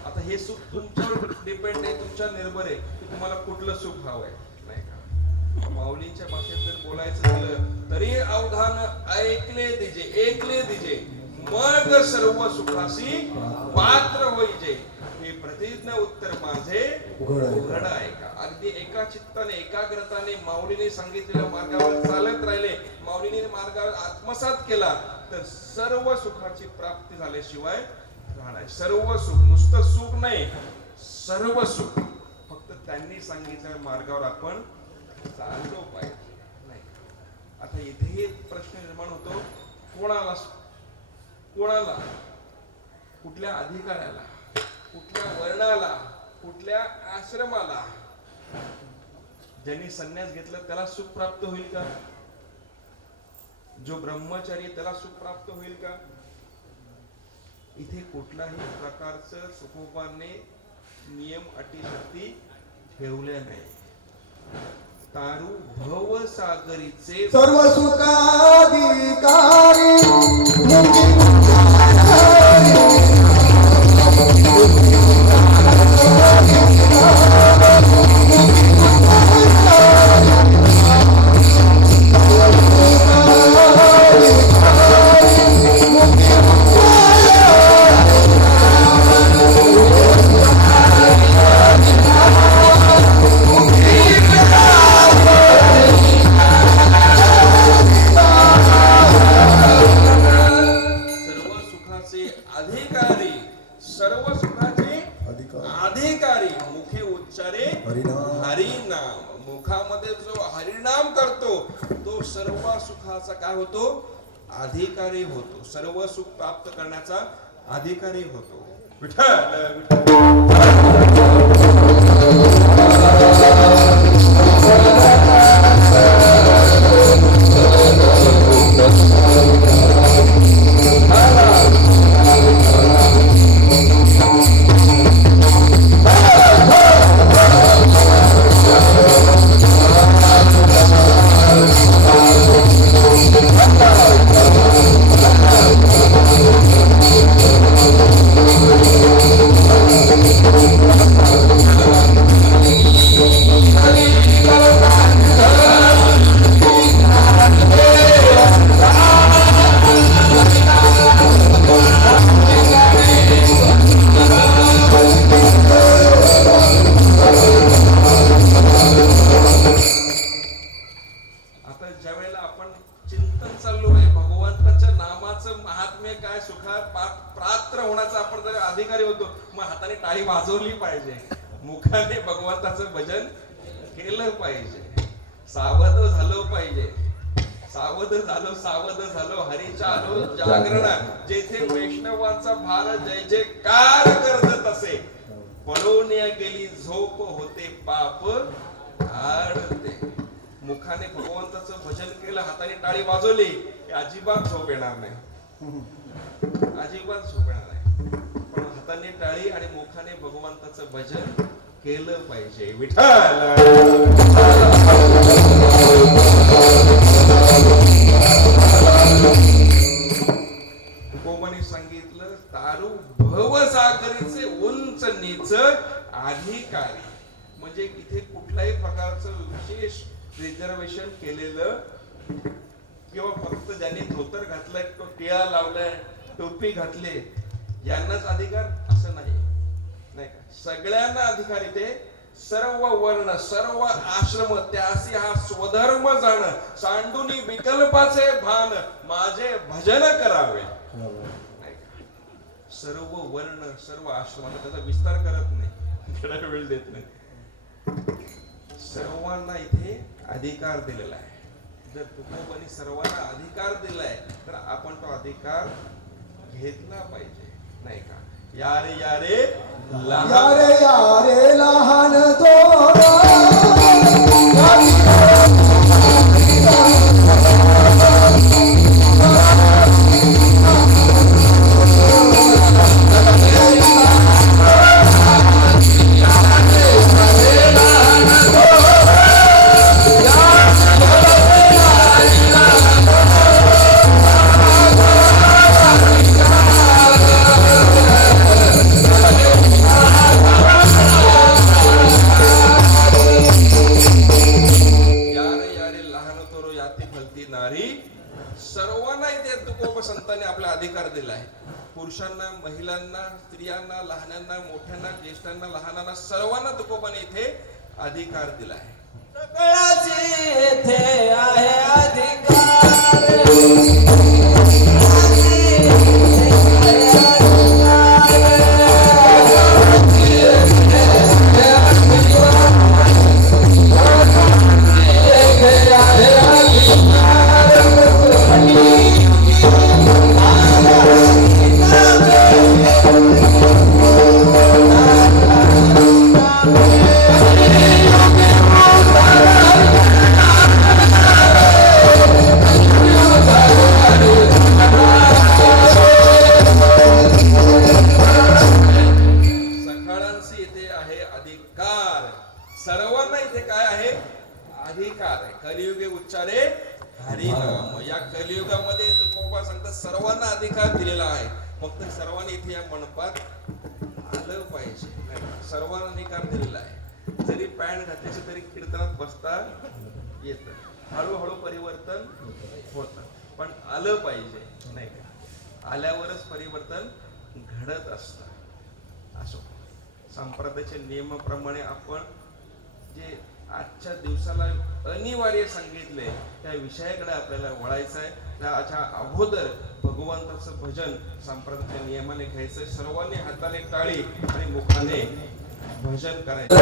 आता हे सुख तुमच्यावर डिपेंड आहे, तुमच्या निर्भर आहे की तुम्हाला कुठलं सुख हवंय, नाही का? माऊलींच्या भाषेत जर बोलायचं झालं तरी अवधान ऐकले दिजे मग सर्व सुखाशी पात्र होईजे. हे प्रतिज्ञा उत्तर माझे उघड आहे का. अगदी एका चित्ताने एकाग्रताने माऊलीने सांगितलेल्या मार्गावर चालत राहिले, माऊलीने मार्गावर आत्मसात केला तर सर्व सुखाची प्राप्ती झाल्याशिवाय राहणार. सर्व सुख, नुसतं सुख नाही, सर्व सुख फक्त त्यांनी सांगितलेल्या मार्गावर आपण चाललो पाहिजे, नाही. आता इथे प्रश्न निर्माण होतो, कोणाला, कुठल्या अधिकाऱ्याला, कुठल्या वर्णाला, कुठल्या आश्रमाला, ज्यांनी संन्यास घेतला त्याला सुख प्राप्त होईल का? जो ब्रह्मचारी त्याला सुख प्राप्त होईल का? इथे कुठल्याही प्रकारचं सुखोपाने नियम अटी शक्ती ठेवल्या नाही. तारू भव सागरीचे सर्व सुखाधिकारी अधिकारी, मुखे उच्चारे हरिनाम. मुखामध्ये जो हरिनाम करतो तो सर्व सुखाचा काय होतो? अधिकारी होतो. सर्व सुख प्राप्त करण्याचा अधिकारी होतो. विठ्ठल पात्र होण्याचा आपण जर अधिकारी होतो, मग हाताने टाळी वाजवली पाहिजे, मुखाने भगवंताचं भजन केलं पाहिजे, सावध झालो पाहिजे. सावध झालो हरीच्या आलो जागरण. जेथे वैष्णवांचा भार जय जयकार करत असे, पळून गेली झोप होते पाप आडते. मुखाने भगवंताचं भजन केलं, हाताने टाळी वाजवली, अजिबात झोप येणार नाही, अजिबात झोप येणार नाही. पण हाताने टाळी आणि मुखाने भगवंताचं भजन केलं पाहिजे. विठ्ठल कोमनी सांगितलं, तारू भवसागरीचे उंच नीच अधिकारी. म्हणजे इथे कुठल्याही प्रकारचं विशेष रिझर्वेशन केलेलं किंवा फक्त ज्यांनी धोतर घातलंय, तो टिळा लावलाय, टोपी घातले, यांनाच अधिकार असं नाही, नाही का? सगळ्यांना अधिकार इथे. सर्व वर्ण सर्व आश्रम त्यासी हा स्वधर्म जाण, सांडुनी विकल्पाचे भान, माझे भजन करावे. सर्व वर्ण सर्व आश्रम, आता त्याचा विस्तार करत नाही, वेळ देत नाही. सर्वांना इथे अधिकार दिलेला आहे. जर तुकोबांनी सर्वांना अधिकार दिलाय तर आपण तो अधिकार घेतला पाहिजे, नाही का? यारे यारे लहान थोरा पुरुषांना, महिलांना, स्त्रियांना, लहानांना, मोठ्यांना, ज्येष्ठांना, लहानांना सर्वांना तुकोबाने इथे अधिकार दिला आहे. सकळाची येथे आहे अधिकार सखाळांशी इथे आहे अधिकार. सर्वांना इथे काय आहे? अधिकार आहे. कलियुगे उच्चारे हरिनाम. या कलियुगामध्ये तुकोबा सांगतात सर्वांना अधिकार दिलेला आहे. फक्त सर्वांनी इथे या मंडपात आलं पाहिजे. नाही का? सर्वांना अधिकार दिलेला आहे. जरी पॅन्ट घातल्याची तरी कीर्तनात बसता येतं. हळूहळू परिवर्तन होतं, पण आलं पाहिजे. नाही का? आल्यावरच परिवर्तन घडत असतं. असो, संप्रदायाच्या नियमाप्रमाणे आपण जे आजच्या दिवसाला अनिवार्य सांगितले त्या विषयाकडे आपल्याला वळायचं आहे. त्याच्या अगोदर भगवंताचं भजन संप्रदायाच्या नियमाने घ्यायचं. सर्वांनी हाताने टाळी आणि मुखाने भजन करायचं.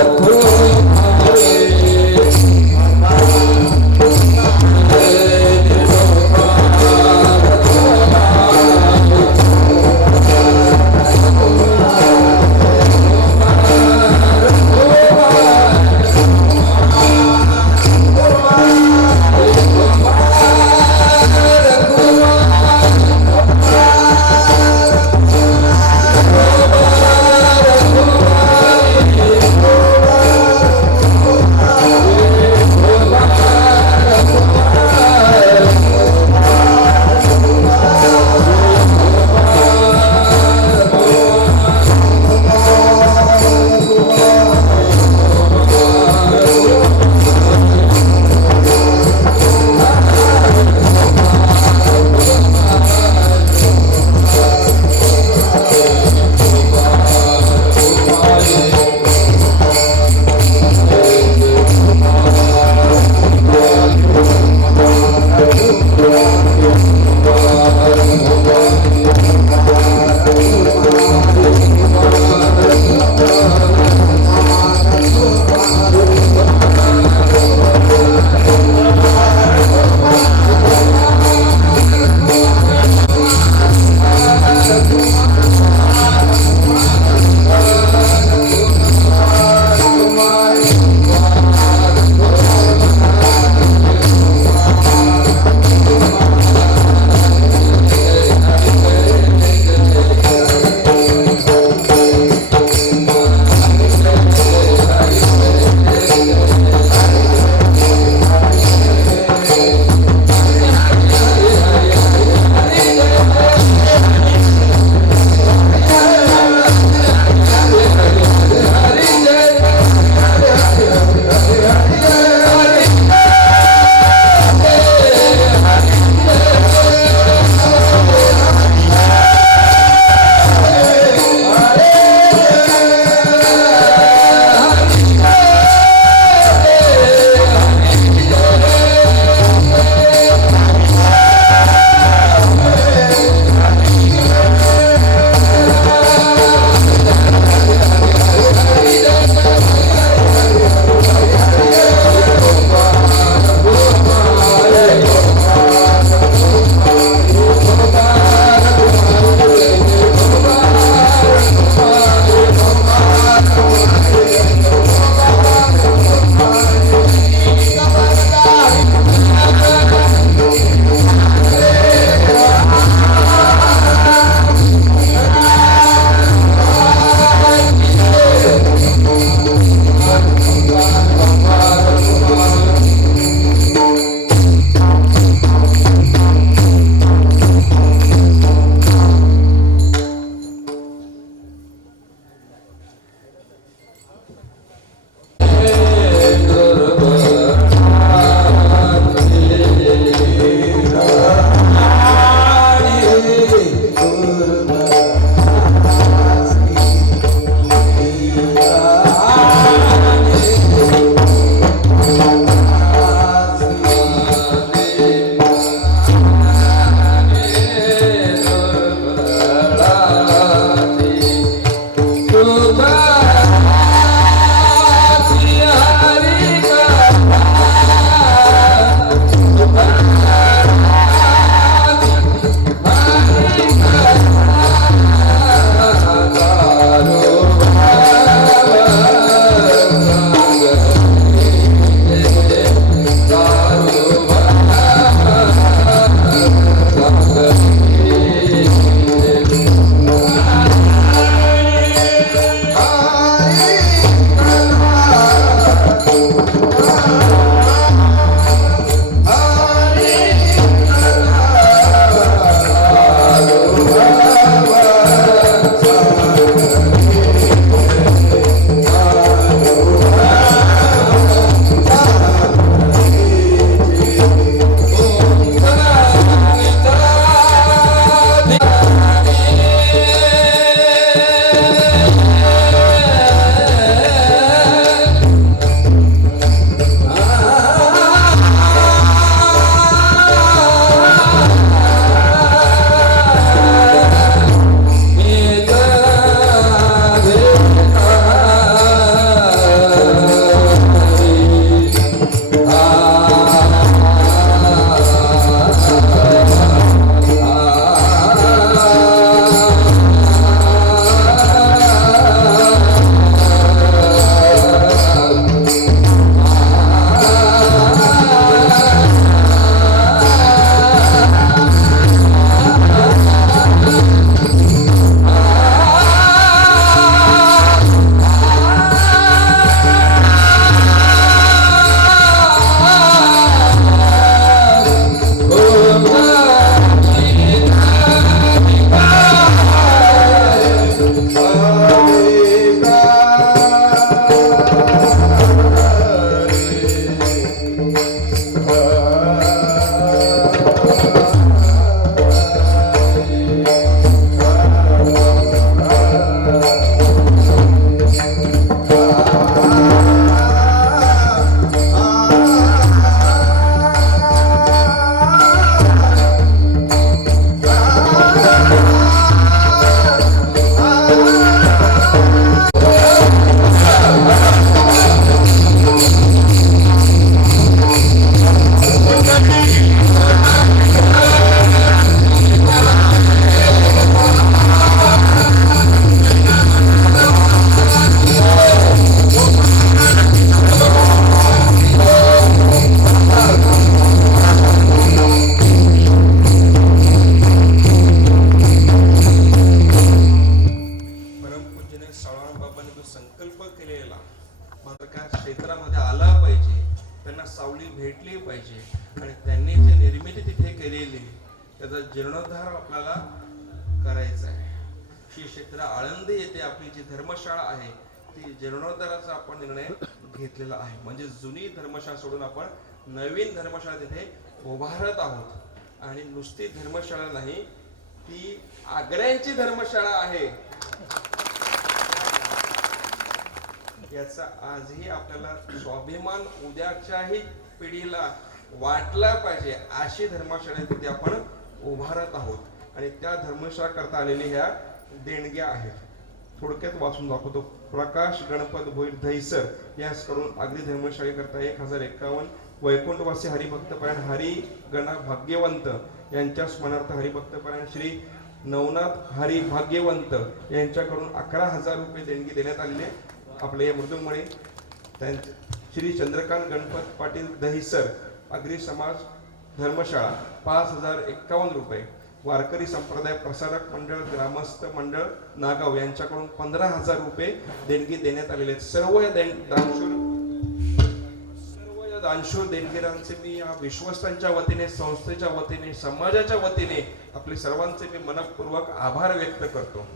परमपूज्यने सावळाबाबांनी जो संकल्प केलेला मात्र काय क्षेत्रामध्ये आला पाहिजे, त्यांना सावली भेटली पाहिजे आणि त्यांनी जी निर्मिती तिथे केलेली त्याचा जीर्णोद्धार आपल्याला करायचा आहे. श्री क्षेत्र आळंदी येथे आपली जी धर्मशाळा आहे ती जीर्णोद्धाराचा आपण निर्णय घेतलेला आहे. म्हणजे जुनी धर्मशाळा सोडून आपण नवीन धर्मशाळा तिथे उभारत आहोत. आणि नुसती धर्मशाळा नाही, ती आग्र्यांची धर्मशाळा आहे. याचा आजही आपल्याला स्वाभिमान उद्याच्याही पिढीला वाटला पाहिजे, अशी धर्मशाळा तिथे आपण उभारत आहोत. आणि त्या धर्मशाळा करता आलेल्या ह्या देणग्या आहेत. थोडक्यात वाचून दाखवतो. प्रकाश गणपत भोईर दहिसर याकडून आगरी धर्मशाळेकरता 1051. वैकुंठवासी हरिभक्तपरायण हरी गणा भाग्यवंत यांच्या स्मरणार्थ हरिभक्तपरायण श्री नवनाथ हरी भाग्यवंत यांच्याकडून 11,000 रुपये देणगी देण्यात आलेले. आपले मृदुंगमणी त्यांचे श्री चंद्रकांत गणपत पाटील दहिसर आगरी समाज धर्मशाळा 5,051 रुपये. वारकरी संप्रदाय प्रसारक मंडळ ग्रामस्थ मंडळ नागाव यांच्याकडून 15,000 रुपये देणगी देण्यात आलेले आहेत. सर्व या दानशूर देणगीरांचे मी या विश्वस्तांच्या वतीने, संस्थेच्या वतीने, समाजाच्या वतीने आपले सर्वांचे मी मनपूर्वक आभार व्यक्त करतो.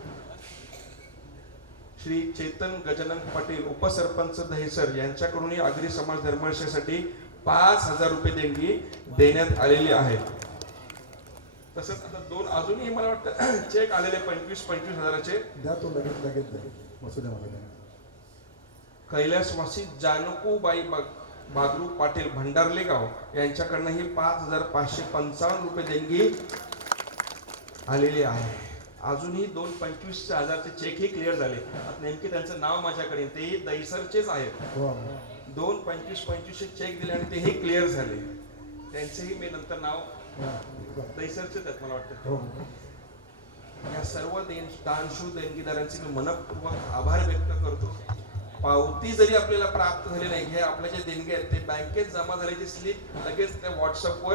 श्री चेतन गजानन पाटील उपसरपंच दहिसर यांच्याकडूनही आगरी समाज धर्मशाळेसाठी 5,000 रुपये देणगी देण्यात आलेली आहे. तसंच आता दोन अजूनही मला वाटतं चेक आलेले 25-25 हजाराचे द्या, तो लगेच लगेच द्या. मसू द्या मला. कैलासवासी जानकूबाई बागरू पाटील भंडारले गाव यांच्याकडनंही 5,555 रुपये देणगी आलेली आहे. अजूनही 2 25,000चे चेकही क्लिअर झाले. आता नेमके त्यांचं नाव माझ्याकडे, तेही दहिसरचेच आहेत. 2 25-25 चेक दिले आणि तेही क्लिअर झाले. त्यांचेही मी नंतर नाव दहिसरचेच आहेत मला वाटतं. या सर्व दानशूर देणगीदारांचे मी मनपूर्वक आभार व्यक्त करतो. पावती जरी आपल्याला प्राप्त झाली नाही, हे आपल्या जे देणगे आहेत ते बँकेत जमा झाल्याची स्लिप लगेच त्या व्हॉट्सअपवर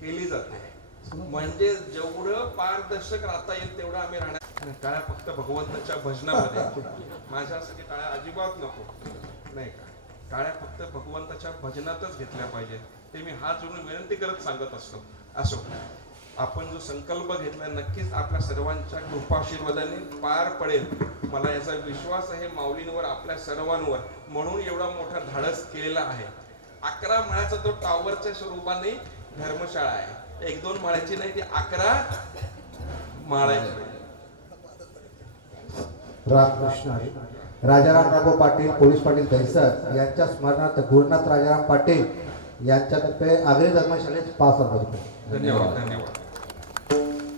केली जाते. म्हणजे जेवढं पारदर्शक राहता येईल तेवढं आम्ही राहणार. टाळ्या फक्त भगवंताच्या भजनामध्ये, माझ्यासाठी टाळ्या अजिबात नको नाही का. टाळ्या फक्त भगवंताच्या भजनातच घेतल्या पाहिजे, ते मी हात जोडून विनंती करत सांगत असतो. असो, आपण जो संकल्प घेतला नक्कीच आपल्या सर्वांच्या कृपाशीर्वादाने पार पडेल, मला याचा विश्वास आहे माऊलींवर, आपल्या सर्वांवर. म्हणून एवढा मोठा धाडस केलेला आहे. 11 माळ्याचा तो टॉवरच्या स्वरूपाने धर्मशाळा आहे. 1-2 माळ्याची नाही, ती 11 माळ्याची. रामकृष्ण हरी. राजाराम बाबू पाटील पोलीस पाटील दहिसर यांच्या स्मरणार्थ गुरुनाथ राजाराम पाटील यांच्यातर्फे आगरी धर्मशाळेत 5,000 रुपये. धन्यवाद धन्यवाद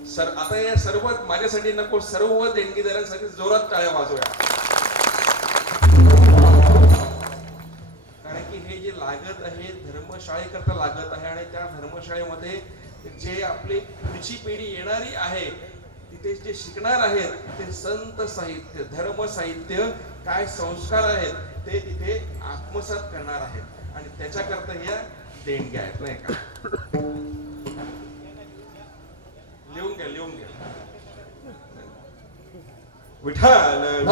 सर. आता या सर्व माझ्यासाठी नको, सर्व देणगीदारांसाठी जोरात टाळ्या वाजवूया. कारण की हे जे लागत आहे धर्मशाळेकरता लागत आहे आणि त्या धर्मशाळेमध्ये जे आपली पुढची पिढी येणारी आहे तिथे जे शिकणार आहेत ते संत साहित्य, धर्म साहित्य, काय संस्कार आहेत ते तिथे आत्मसात करणार आहेत आणि त्याच्याकरता ह्या देणग्या आहेत नाही का. लिहून घ्या विठ्ठल.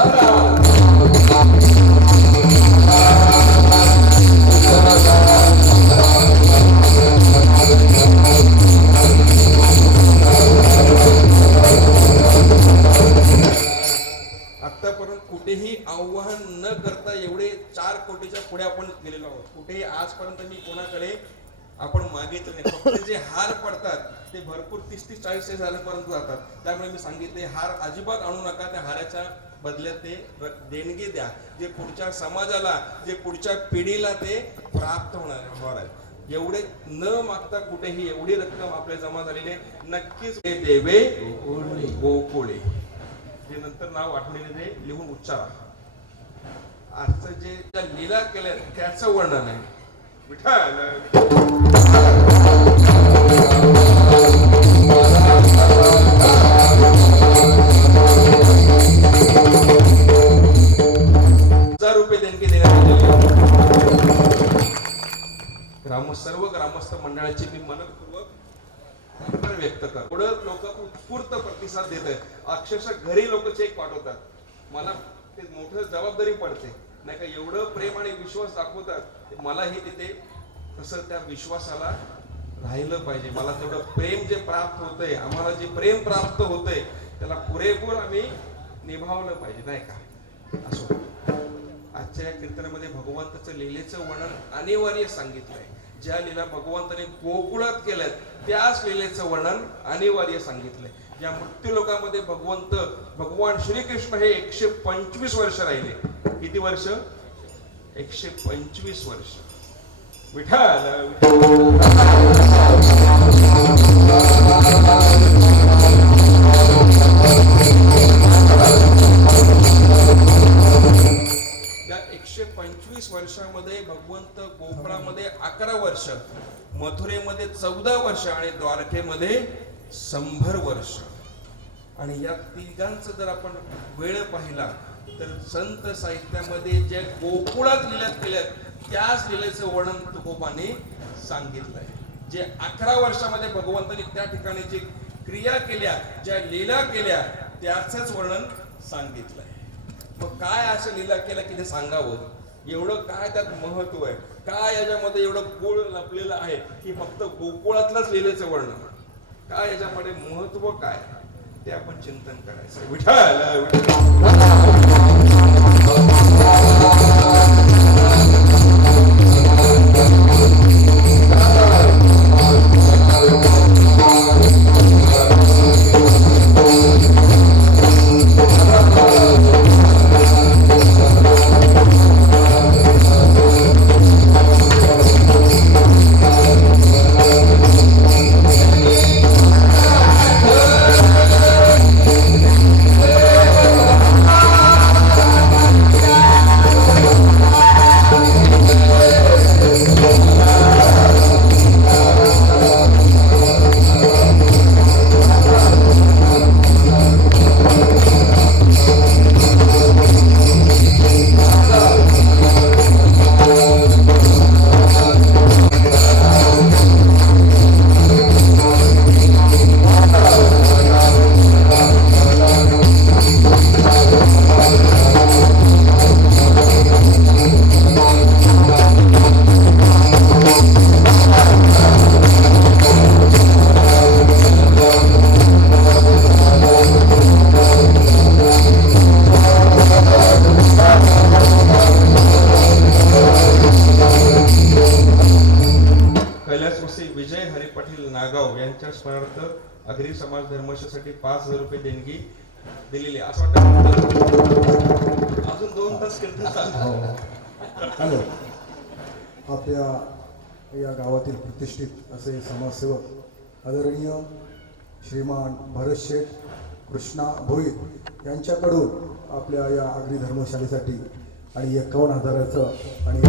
कुठेही आव्हान न करता एवढे 4 कोटीच्या पुढे आपण गेलेलो आहोत. कुठेही आजपर्यंत मी कोणाकडे आपण मागितलं नाही. फक्त जे हार पडतात ते भरपूर 30-40 हजारापर्यंत जातात. त्यामुळे मी सांगितले हार अजिबात आणू नका. त्या हाराच्या बदल्यात ते देणगी द्या, जे पुढच्या समाजाला, जे पुढच्या पिढीला ते प्राप्त होणार आहे. एवढे न मागता कुठेही एवढी रक्कम आपल्या जमा झालेली आहे. नक्कीच हे देवे गोकुळे, जे नंतर नाव आठवणीने ते लिहून उच्चारा. आजचं जे त्या लीला केल्या त्याचं वर्णन आहे. ₹1000 देणगी देण्यात आलेली. सर्व ग्रामस्थ मंडळाची मी मनपूर्वक आभार व्यक्त करतो. पुढं लोक उत्स्फूर्त प्रतिसाद देत आहेत. अक्षरशः घरी लोक चेक पाठवतात. मला ते मोठं जबाबदारी पडते नाही का, एवढं प्रेम आणि विश्वास दाखवतात. मलाही तिथे तसं त्या विश्वासाला राहिलं पाहिजे. मला तेवढं प्रेम जे प्राप्त होतंय, आम्हाला जे प्रेम प्राप्त होतंय त्याला पुरेपूर आम्ही निभावलं पाहिजे नाही का. असो, आजच्या या कीर्तनामध्ये भगवंताचं लीलेचं वर्णन अनिवार्य सांगितलंय. ज्या लीला भगवंताने गोकुळात केल्यात त्याच लीलेचं वर्णन अनिवार्य सांगितलंय. या मृत्यू लोकांमध्ये भगवान श्रीकृष्ण हे 125 वर्ष राहिले. किती वर्ष? 125 वर्ष. विठ्ठल या 125 वर्षामध्ये भगवंत गोकुळामध्ये 11 वर्ष, मथुरेमध्ये 14 वर्ष आणि द्वारकेमध्ये 100 वर्ष. आणि या तिघांचं जर आपण वेळ पाहिला तर संत साहित्यामध्ये जे गोकुळात लीलात केल्यात त्याच लीलेचं वर्णन तुकोबाने सांगितलंय. जे 11 वर्षामध्ये भगवंतांनी त्या ठिकाणी जी क्रिया केल्या, ज्या लीला केल्या त्याचंच वर्णन सांगितलंय. मग काय असं लीला केलं की ते सांगावं? एवढं काय त्यात महत्व आहे? काय याच्यामध्ये एवढं गोळ लपलेलं आहे की फक्त गोकुळातलंच लीलेचं वर्णन? काय याच्यामध्ये महत्व काय ते आपण चिंतन करायचं. विठ्ठल अग्री समाज धर्मशासाठी ₹5000 देणगी दिलेली. असं वाटतं अजून 2 तास हॅलो, आपल्या या गावातील प्रतिष्ठित असे समाजसेवक आदरणीय श्रीमान भरत शेठ कृष्णा भोईर यांच्याकडून आपल्या या अग्री धर्मशाळेसाठी आणि 51,000चं आणि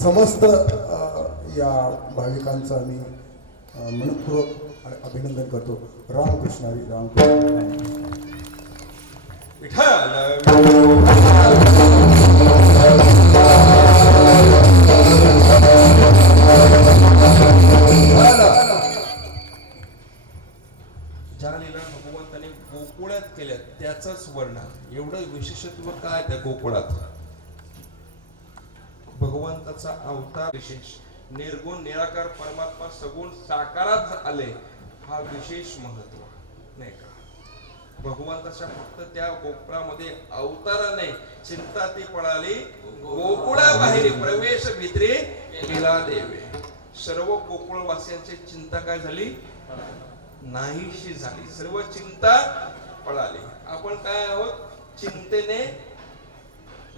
समस्त या भाविकांचं आम्ही मनपूर्वक अभिनंदन करतो. रामकृष्ण हरी. रामकृष्ण. ज्या लीला भगवंताने गोकुळात केल्या त्याचंच वर्णन. एवढं विशेषत्व काय त्या गोकुळात? भगवंताचा अवतार विशेष, निर्गुण निराकार परमात्मा सगुण साकारात आले, हा विशेष महत्व नाही का. भगवंताच्या फक्त त्या गोकुळामध्ये अवताराने चिंता ती पळाली गोकुळा बाहेर प्रवेश भित्री केला देवे. सर्व गोकुळवासियांची चिंता काय झाली? नाहीशी झाली. सर्व चिंता पळाली. आपण काय आहोत? चिंतेने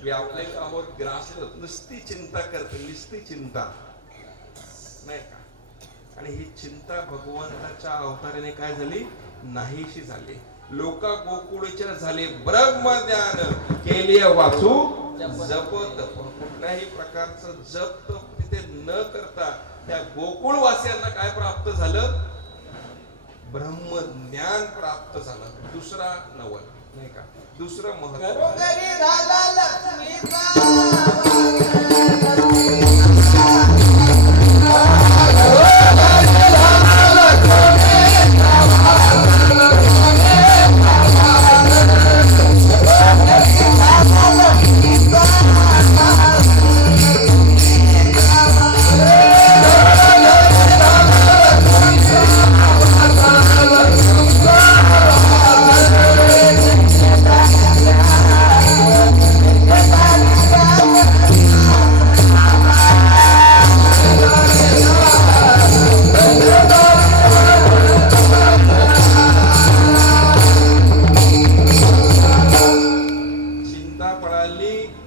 व्यापलेलो आहोत, ग्रासलेलो. नुसती चिंता करते, नुसती चिंता नाही का? आणि ही चिंता भगवंताच्या अवताराने काय झाली? नाहीशी झाली. लोका गोकुळचर झाले ब्रह्मज्ञान केले वाचू जप तप. कुठल्याही प्रकारचं जप तप तिथे न करता त्या गोकुळवासियांना काय प्राप्त झालं? ब्रह्मज्ञान प्राप्त झालं. दुसरा नवल नाही का? दुसरं महत्व घरोघरी झाला लक्ष्मीचा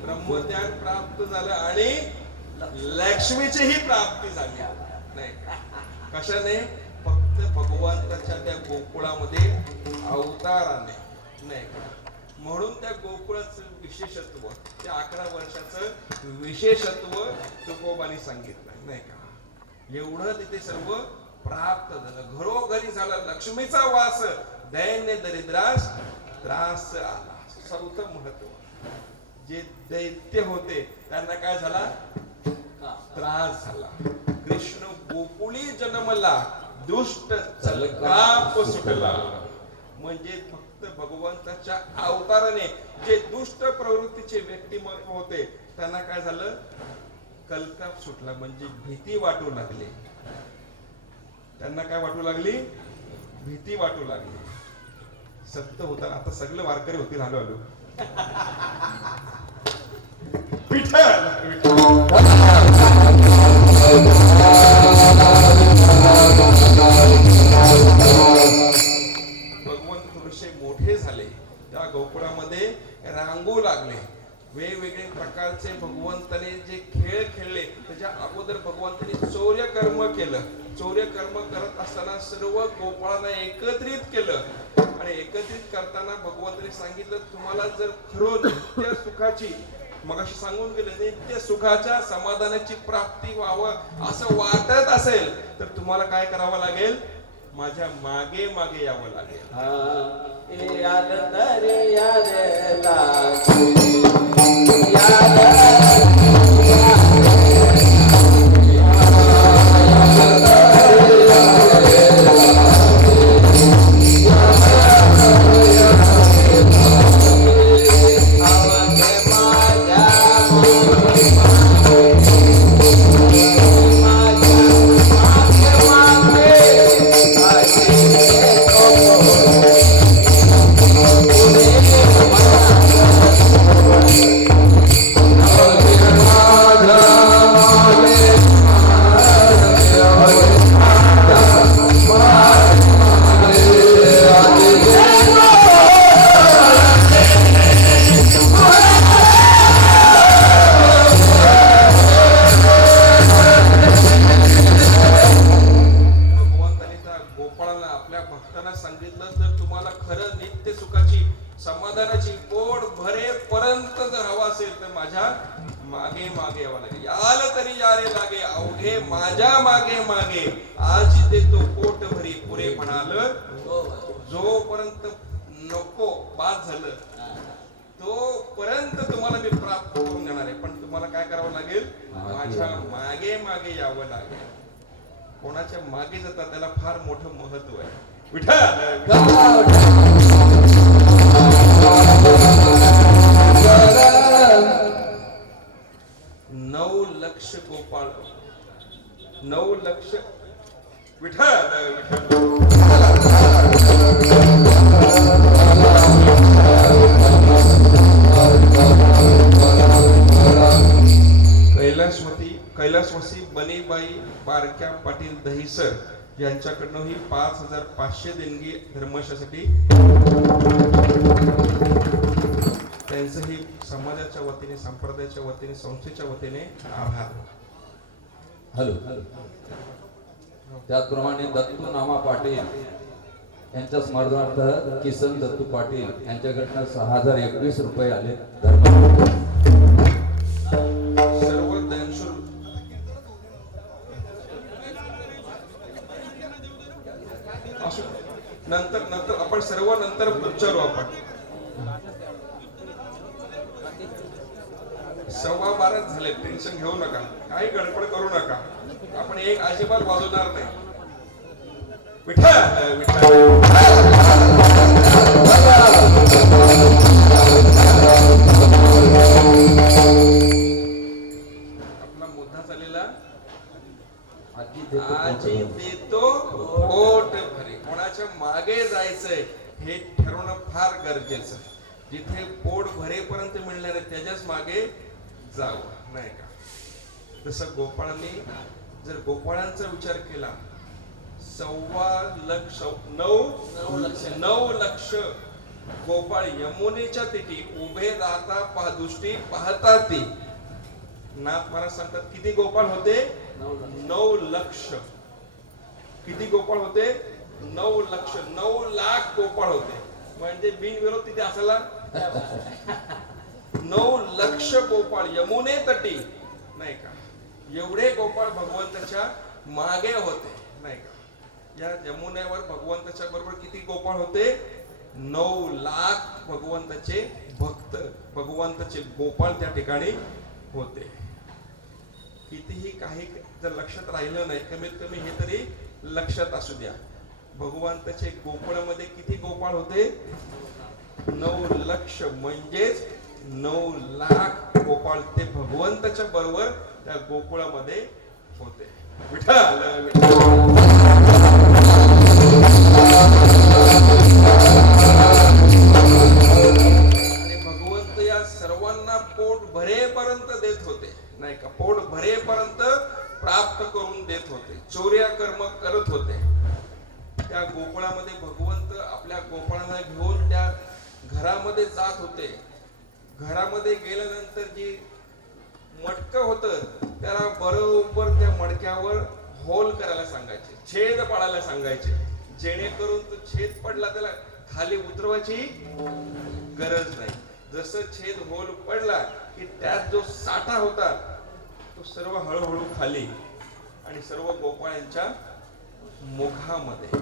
ब्रह्मज्ञान प्राप्त झालं आणि लक्ष्मीचीही प्राप्ती झाली नाही का? कशाने? फक्त भगवंताच्या त्या गोकुळामध्ये अवताराने नाही का? म्हणून त्या गोकुळाचं विशेषत्व, त्या 11 वर्षाचं विशेषत्व तुकोबांनी सांगितलं नाही का? एवढं तिथे सर्व प्राप्त झालं. घरोघरी झाला लक्ष्मीचा वास, दैन्य दरिद्रास त्रास आला. चौथं महत्व, जे दैत्य होते त्यांना काय झाला? त्रास झाला. कृष्ण गोकुळी जन्मला, दुष्ट चलकाप सुटला. म्हणजे फक्त भगवंताच्या अवताराने जे दुष्ट प्रवृत्तीचे व्यक्तिमत्व होते त्यांना काय झालं? कलकाप सुटला. म्हणजे भीती वाटू लागली. त्यांना काय वाटू लागली? भीती वाटू लागली. सत्य होता. आता सगळे वारकरी होतील. हॅलो हॅलो भगवंत थोडेसे मोठे झाले, त्या गोकुळामध्ये रांगू लागले. वेगवेगळे प्रकारचे भगवंताने जे खेळ खेळले, त्याच्या अगोदर भगवंताने चौर्य कर्म केलं. चौर्य कर्म करत असताना सर्व गोपाळांना एकत्रित केलं आणि एकत्रित करताना भगवंताने सांगितलं, तुम्हाला जर खरं नित्य सुखाची, मगाशी सांगून गेले, नित्य सुखाच्या समाधानाची प्राप्ती व्हावं असं वाटत असेल तर तुम्हाला काय करावं लागेल? माझ्या मागे मागे यावं लागेल. याद तरी याद समाधानाची पोट भरेपर्यंत जर हवा असेल तर माझ्या मागे मागे यावं लागेल. याल तरी यारे लागे अवघे माझ्या मागे मागे, आज देतो पोट भरी पुरे म्हणाल. जोपर्यंत नको बाद झालं तोपर्यंत तुम्हाला मी प्राप्त करून देणार आहे. पण तुम्हाला काय करावं लागेल? माझ्या मागे मागे यावं लागेल. कोणाच्या मागे जातात त्याला फार मोठं महत्व आहे. विठ्ठल 9 लक्ष गोपाळ, 9 लक्ष विठ्ठल विठ्ठल बारक्या पाटील दहिसर यांच्याकडनं ही 5,500 देणगी धर्मशासाठी त्यांचंही समाजाच्या वतीने, संप्रदायाच्या वतीने, संस्थेच्या वतीने आभार. हॅलो. त्याचप्रमाणे दत्तू नामा पाटील यांच्या स्मरणार्थ किसन दत्तू पाटील यांच्याकडनं 6,021 रुपये आले. सर्व दानशूर असो. नंतर आपण सर्व नंतर विचारू. आपण 12:15 झाले. टेन्शन घेऊ नका, काही गडबड करू नका. आपण एक अजिबात वाजवणार नाही. विठ्ठल विठ्ठल. आपला मुद्दा चाललेला आजी देतो पोट भरे. कोणाच्या मागे जायचंय हे ठरवणं फार गरजेचं. जिथे पोट भरेपर्यंत मिळणार आहे त्याच्याच मागे जावं, नाही का? जसं गोपाळांनी जर गोपाळांचा विचार केला, 9 लक्ष गोपाळ यमुनेच्या तिथी उभे राहता दृष्टी पाहता ती. नाथ महाराज सांगतात किती गोपाळ होते? 9 लक्ष. किती गोपाळ होते? 9 लक्ष. 9 लाख गोपाळ होते. म्हणजे बिनविरोध तिथे असायला 9 लक्ष गोपाळ यमुने तटी, नाही का? एवढे गोपाळ भगवंताच्या मागे होते, नाही का? या यमुनेवर भगवंताच्या बरोबर किती गोपाळ होते? 9 लाख भगवंताचे भक्त, भगवंताचे गोपाळ त्या ठिकाणी होते. कितीही काही जर लक्षात राहिलं नाही, कमीत कमी हे तरी लक्षात असू द्या. भगवंताचे गोकुळामध्ये किती गोपाळ होते? 9 लक्ष. म्हणजेच 9 लाख गोपाळ ते भगवंताच्या बरोबर त्या गोकुळामध्ये होते. विठ्ठल विठ्ठल. आणि भगवंत या सर्वांना पोट भरेपर्यंत देत होते, नाही का? पोट भरेपर्यंत प्राप्त करून देत होते. चौर्या कर्म करत होते. त्या गोकुळामध्ये भगवंत आपल्या गोपाळांना घेऊन त्या घरामध्ये जात होते. घरामध्ये गेल्यानंतर जी मटकं होतं त्याला बरोबर त्या मडक्यावर होल करायला सांगायचे, छेद पाडायला सांगायचे, जेणेकरून तो छेद पडला त्याला खाली उतरवायची गरज नाही. जसं छेद होल पडला की त्यात जो साठा होता तो सर्व हळूहळू खाली आणि सर्व गोपाळांच्या मुखामध्ये.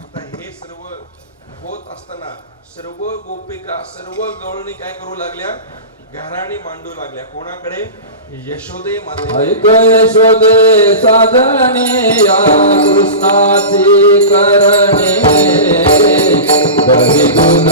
आता हे सर्व होत असताना सर्व गोपिका, सर्व गवळणी काय करू लागल्या? घराणी मांडू लागल्या. कोणाकडे? यशोदे माते. ऐक यशोदे साधने या कृष्णाची करणे, दही दूध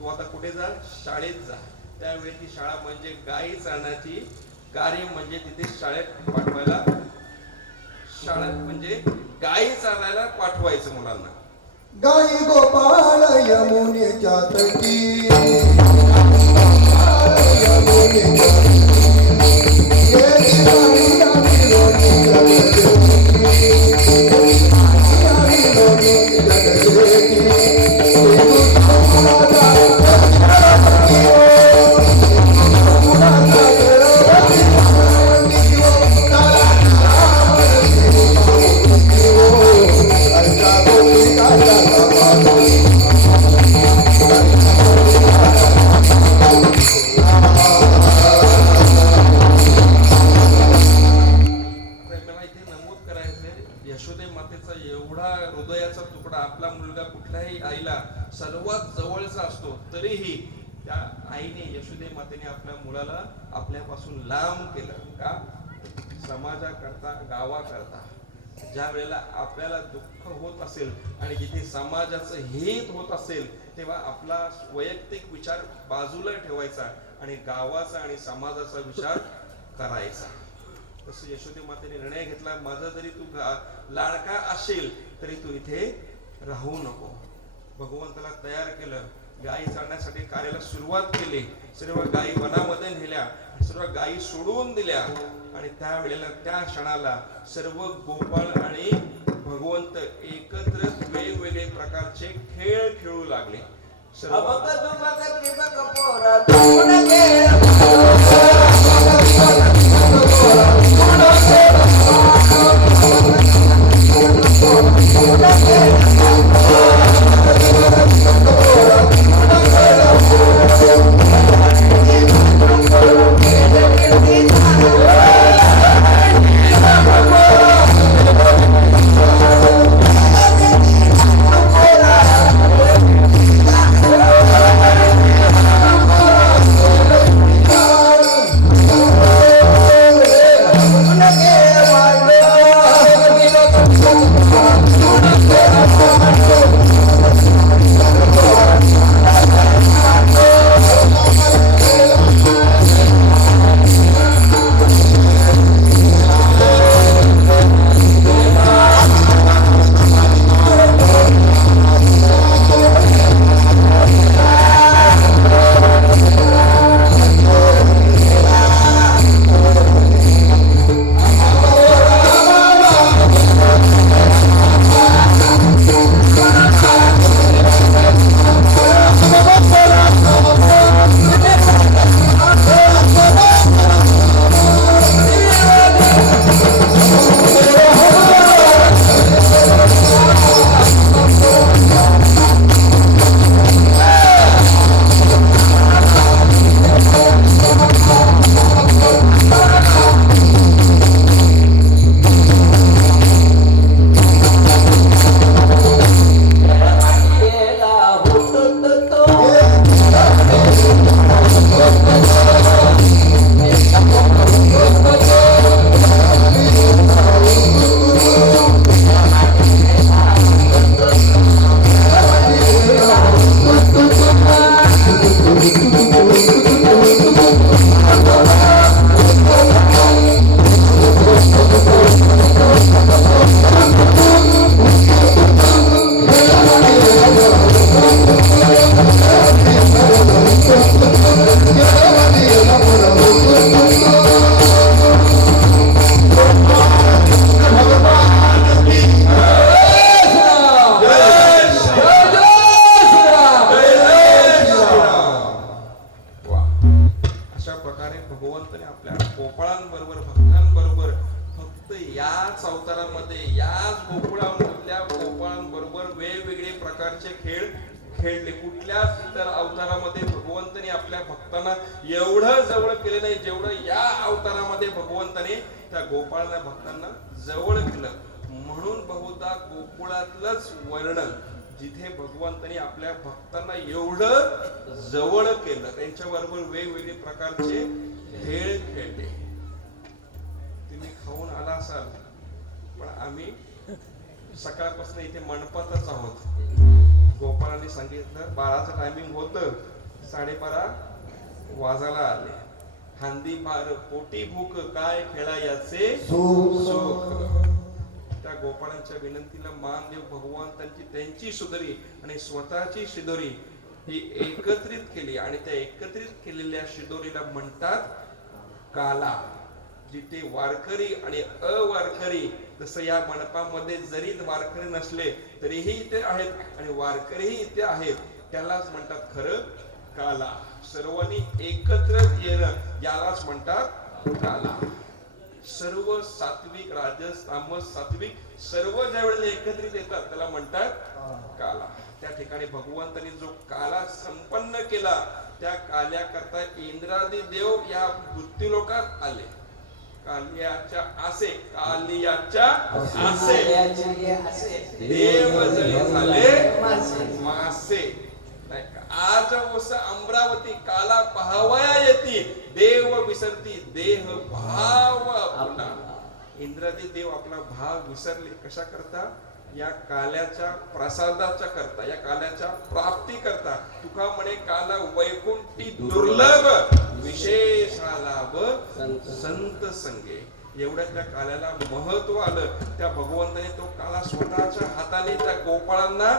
तू आता कुठे जा, शाळेत जा. त्यावेळी ती शाळा म्हणजे गायी चालण्याची कार्य, म्हणजे तिथे शाळेत पाठवायला, शाळेत म्हणजे गायी चालायला पाठवायचं मुलांना. गाई गोपाळ यमुनेच्या तटी यमुनेच्या मला इथे नमूद करायचंय, यशोदे मातेचा एवढा हृदयाचा तुकडा आपला मुलगा कुठल्याही आईला सर्वात जवळचा असतो, तरीही त्या आईने, यशोदे मातेने आपल्या मुलाला आपल्यापासून लांब केलं का? समाजाकरता, गावाकरता. ज्या वेळेला आपल्याला दुःख होत असेल आणि जिथे समाजाचं हित होत असेल, तेव्हा आपला वैयक्तिक विचार बाजूला ठेवायचा आणि गावाचा आणि समाजाचा विचार करायचा. तसं यशोदे मातेने निर्णय घेतला, माझा जरी तू लाडका असेल तरी तू इथे राहू नको. भगवंताला तयार केलं, गायी चालण्यासाठी कार्याला सुरुवात केली. सर्व गायी वनामध्ये नेल्या, सर्व गायी सोडून दिल्या आणि त्यावेळेला, त्या क्षणाला सर्व गोपाळ आणि भगवंत एकत्र वेगवेगळे प्रकारचे खेळ खेळू लागले. सर्व अबक दुबक त्रिबक पोरा तुण खेळ खेळले. कुठल्याच इतर अवतारामध्ये भगवंताने आपल्या भक्तांना एवढं जवळ केले नाही जेवढं या अवतारामध्ये भगवंताने त्या गोपाळांना भक्तांना जवळ केलं. म्हणून बहुधा गोकुळातलंच वर्णन जिथे भगवंताने आपल्या भक्तांना एवढं जवळ केलं, त्यांच्या बरोबर वेगवेगळे प्रकारचे खेळ खेळले. तुम्ही खाऊन आला असाल, पण आम्ही सकाळपासून इथे मंडपातच आहोत. गोपाळांनी सांगितलं 12चं टायमिंग होतं, 12:30 वाजायला आले. हांदी पार पोटी भूक काय खेळायाचे सुख. त्या गोपाळांच्या विनंतीला मान देव भगवान त्यांची सुधरी आणि स्वतःची शिदोरी ही एकत्रित केली आणि त्या एकत्रित केलेल्या शिदोरीला म्हणतात काला. जिथे वारकरी आणि अवारकरी, जसं या मंडपामध्ये जरी वारकरी नसले तरीही इथे आहेत आणि वारकरीही इथे आहेत, त्यालाच म्हणतात खरं काला. सर्वांनी एकत्र येणं यालाच म्हणतात काला. सर्व सात्विक, राजस, तामस, सात्विक सर्व ज्या वेळेला एकत्रित येतात त्याला म्हणतात काला. त्या ठिकाणी भगवंतांनी जो काला संपन्न केला, त्या काल्याकरता इंद्रादी देव या मृत्यूलोकात आले. कालियाच्या आसे देव जरी झाले मासे. नाही का? आज वस अमरावती काला पहावया येती, देव विसरती देह भाव आपला. इंद्रादी देव आपला भाव विसरले कशा करता? या काल्याच्या प्रसादाच्या करता, या काल्याच्या प्राप्ती करता. तुका म्हणे काला वैकुंठी दुर्लभ, विशेष लाभ संत संगे. एवढ्या त्या काल्याला महत्व आलं. त्या भगवंताने तो काला स्वतःच्या हाताने त्या गोपाळांना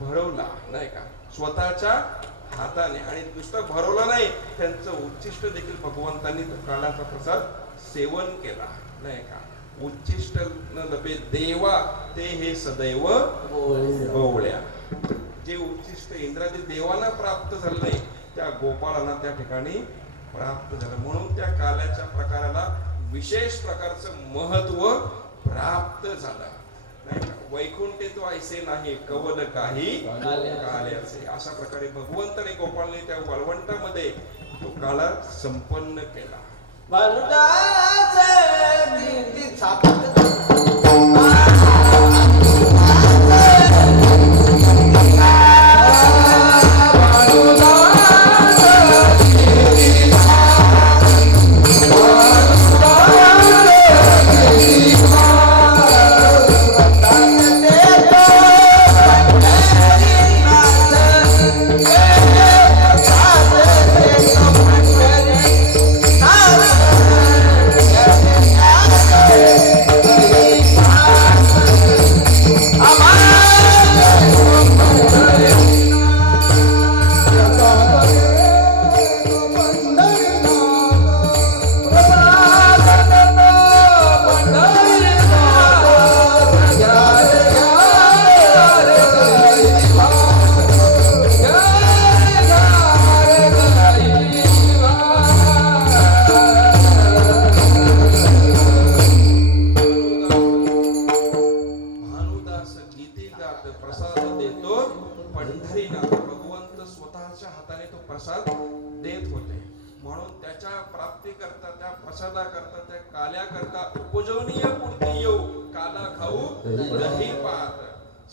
भरवला, नाही का? स्वतःच्या हाताने. आणि नुसतं भरवलं नाही, त्यांचं उच्चिष्ट देखील भगवंतांनी तो कालाचा प्रसाद सेवन केला, नाही का? उच्चिष्ट न लभे देवा ते हे सदैव गवळ्या. जे उच्चिष्ट इंद्रादी देवाला प्राप्त झालं नाही, त्या गोपाळांना त्या ठिकाणी प्राप्त झालं. म्हणून त्या काल्याच्या प्रकाराला विशेष प्रकारचं महत्व प्राप्त झालं, नाही का? वैकुंठे तो ऐसे नाही कवल काही काल्याचे. अशा प्रकारे भगवंताने गोपाळने त्या वाळवंटामध्ये तो काला संपन्न केला.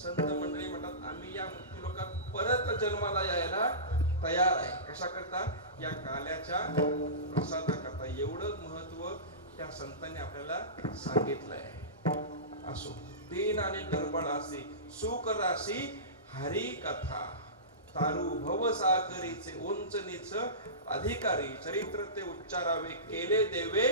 संत मंडळी म्हणतात आम्ही या मृत्यूलोकात परत जन्माला यायला तयार आहे. कशा करता? या काल्याच्या प्रसादाकरता. एवढं महत्व त्या संतांनी आपल्याला सांगितलंय. असो दीन आणि दुर्बळासी सुख राशी हरी कथा, तारू भव सागरीचे उंच नीच अधिकारी, चरित्र ते उच्चारावे केले देवे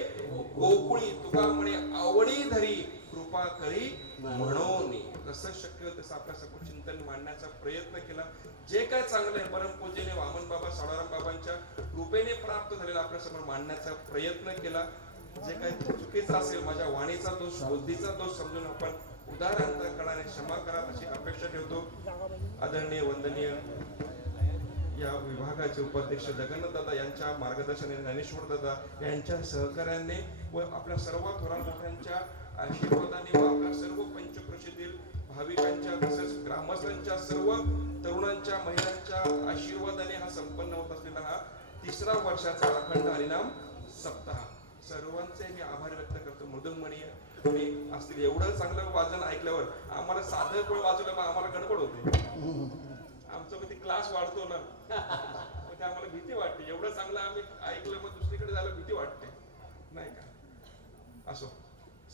गोकुळी. तुका म्हणे आवडी धरी कृपा करी म्हणून. जसं शक्य होतं तसं आपल्या समोर चिंतन मांडण्याचा प्रयत्न केला. जे काय चांगलं आहे परमपूज्यने वामन बाबा सावळाराम बाबांच्या कृपेने प्राप्त झालेला आपल्या समोर मांडण्याचा प्रयत्न केला. जे काही चुकीचं असेल, माझ्या वाणीचा दोष, बुद्धीचा दोष समजून आपण उदाहरणाने क्षमा करा अशी अपेक्षा ठेवतो. आदरणीय वंदनीय या विभागाचे उपाध्यक्ष जगन्नाथ दादा यांच्या मार्गदर्शनाने, ज्ञानेश्वर दादा यांच्या सहकार्याने व आपल्या सर्व थोरात मोठ्यांच्या आशीर्वादाने व आपल्या सर्व पंचक्रोशीतील भाविकांच्या तसेच ग्रामस्थांच्या सर्व तरुणांच्या महिलांच्या आशीर्वादाने हा संपन्न होत असलेला हा 3रा वर्षाचा अखंड हरिनाम सप्ताह. सर्वांचे मी आभार व्यक्त करतो. मृदुंगमणीय तुम्ही असतील. एवढं चांगलं वाजन ऐकल्यावर आम्हाला साधं पण वाजवलं मग आम्हाला गडबड होते. आमचा मध्ये क्लास वाढतो ना, ते आम्हाला भीती वाटते. एवढं चांगलं आम्ही ऐकलं मग दुसरीकडे जायला भीती वाटते, नाही का? असो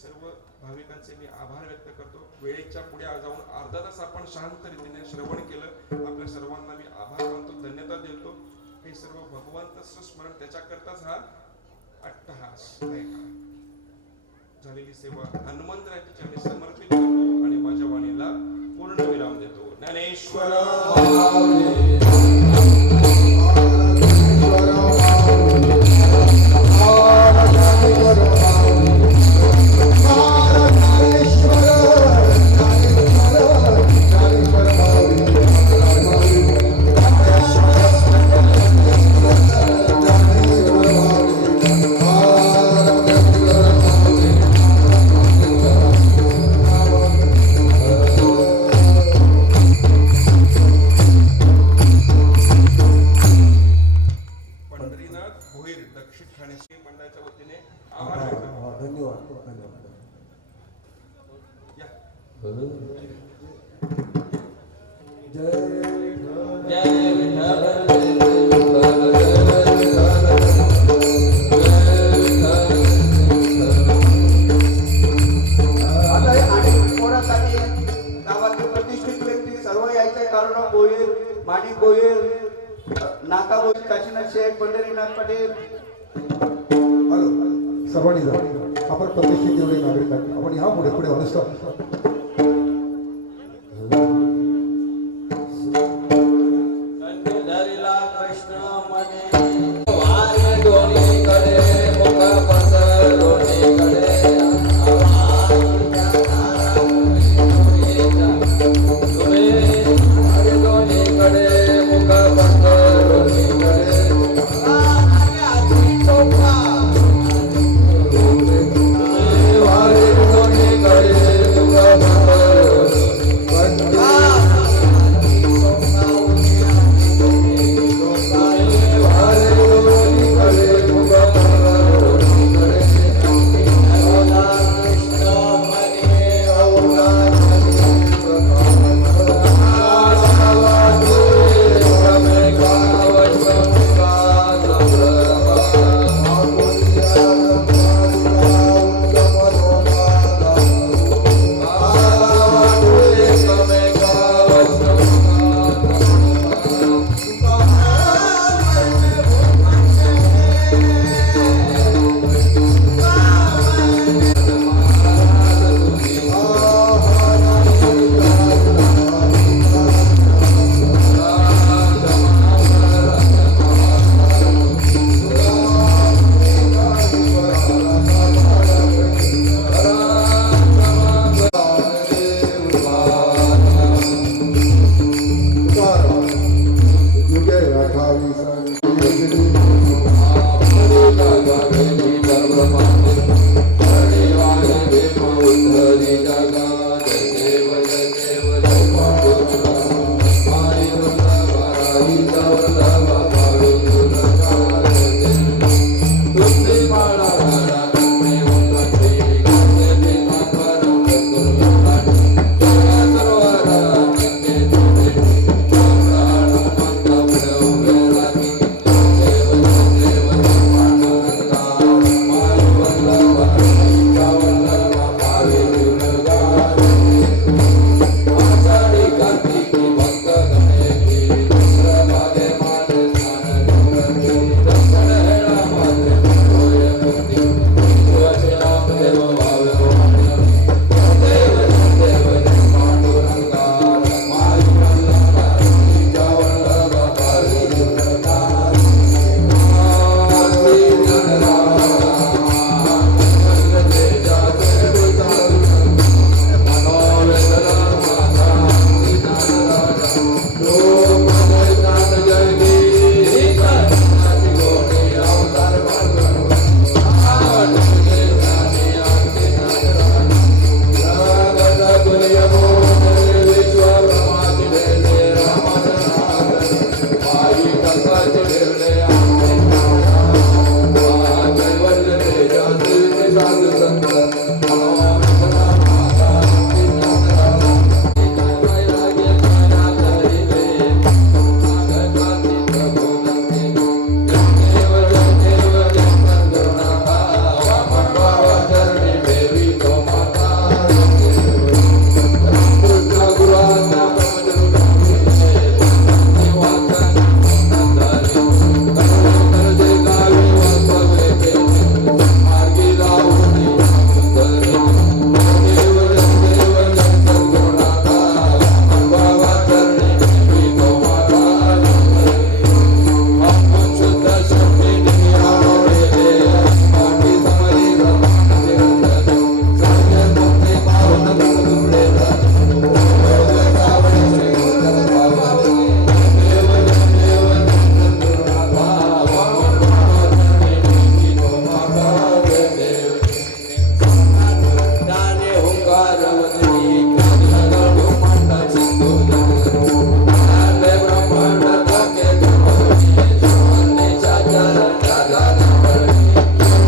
सर्व भाविकांचे मी आभार व्यक्त करतो. वेळेच्या पुढे जाऊन अर्धा तास आपण शांत रीतीने श्रवण केलं. आपल्या सर्वांना मी आभार मानतो, धन्यता देतो. हे सर्व भगवंताचं स्मरण, त्याच्याकरताच हा अट्टहास नाही का? झालेली सेवा हनुमंतरायाच्या चरणी समर्पित करतो आणि माझ्या वाणीला पूर्ण विराम देतो. ज्ञानेश्वर मंडळाच्या वतीने आभार व्यक्त करतो. धन्यवाद धन्यवाद. या. जय विठ्ठल. आता हे अनेक पोरासाठी गावातील प्रतिष्ठित व्यक्ती सर्व यायचे. कारण गोयल, माणिक गोयल, नाका गोयल, काशीनाथ शेठ, पंढरीनाथ पाटील. हॅलो सर्वांनी जा. आपण प्रतिष्ठित जेवढे नागरिक आहेत आपण ह्या पुढे पुढे अनुष्ठान धरिला कृष्ण मने वारे दोन्हीकडे मुख पसर दोन्हीकडे दोन्हीकडे मुख पसर दोन्हीकडे वारे दोन्हीकडे मुख पसर Hare पार्वती काजळू मांडा सिंधू आले ब्रह्मांड धाके धर्मणी सोन्याच्या चरणाला नमणी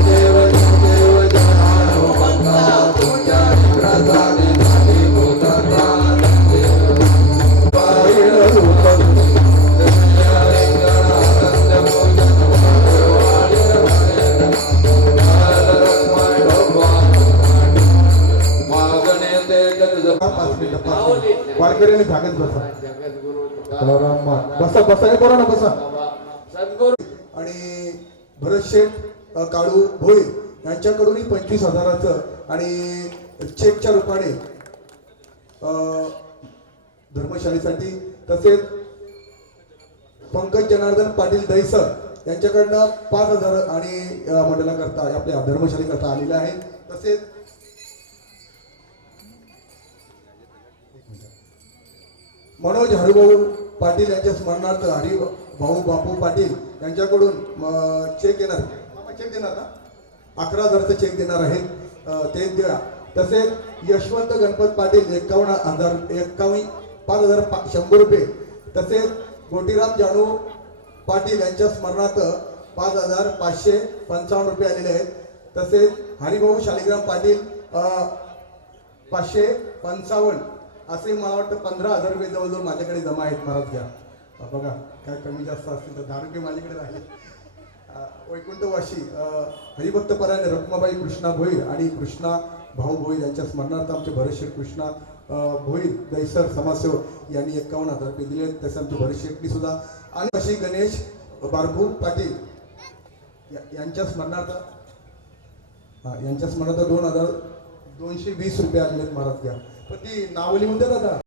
देव देव जनानो मंता तुझ्या प्रसादी झाली भूतदान देव पाहिलं रूप वारकऱ्यांनी जागेत बसा बसा बसा हे करा ना बसा. आणि भरत शेठ काळू भोई यांच्याकडूनही 25,000चं आणि चेकच्या रूपाने धर्मशाळेसाठी, तसेच पंकज जनार्दन पाटील दैसर यांच्याकडनं 5,000 आणि मंडळाकरता आपल्या धर्मशाळेकरता आलेले आहे. तसेच मनोज हरिभाऊ पाटील यांच्या स्मरणार्थ हरिभाऊ बापू पाटील यांच्याकडून चेक देणार ना 11,000चं चेक देणार आहेत, ते द्या. तसेच यशवंत गणपत पाटील 5,100 रुपये. तसेच गोटीराम जानू पाटील यांच्या स्मरणार्थ 5,555 रुपये आलेले आहेत. तसेच हरिभाऊ शालिग्राम पाटील 555 असे मला वाटतं 15,000 रुपये जवळजवळ माझ्याकडे जमा आहेत. महाराज घ्या बघा, काय कमी जास्त असतील तर 10 रुपये माझ्याकडे राहिले. वैकुंठवाशी हरिभक्तपरायण रखमाबाई कृष्णा भोईर आणि कृष्णा भाऊ भोईर यांच्या स्मरणार्थ आमचे भरतशेठ कृष्णा भोईर दैसर समाजसेवक यांनी 51,000 रुपये दिले. तसे आमचे भरतशेठनी सुद्धा आणि अशी गणेश बारभू पाटील यांच्या स्मरणार्थ 2,220 रुपये आलेले आहेत. महाराज घ्या. पण ती नावं लिहून द्या दादा.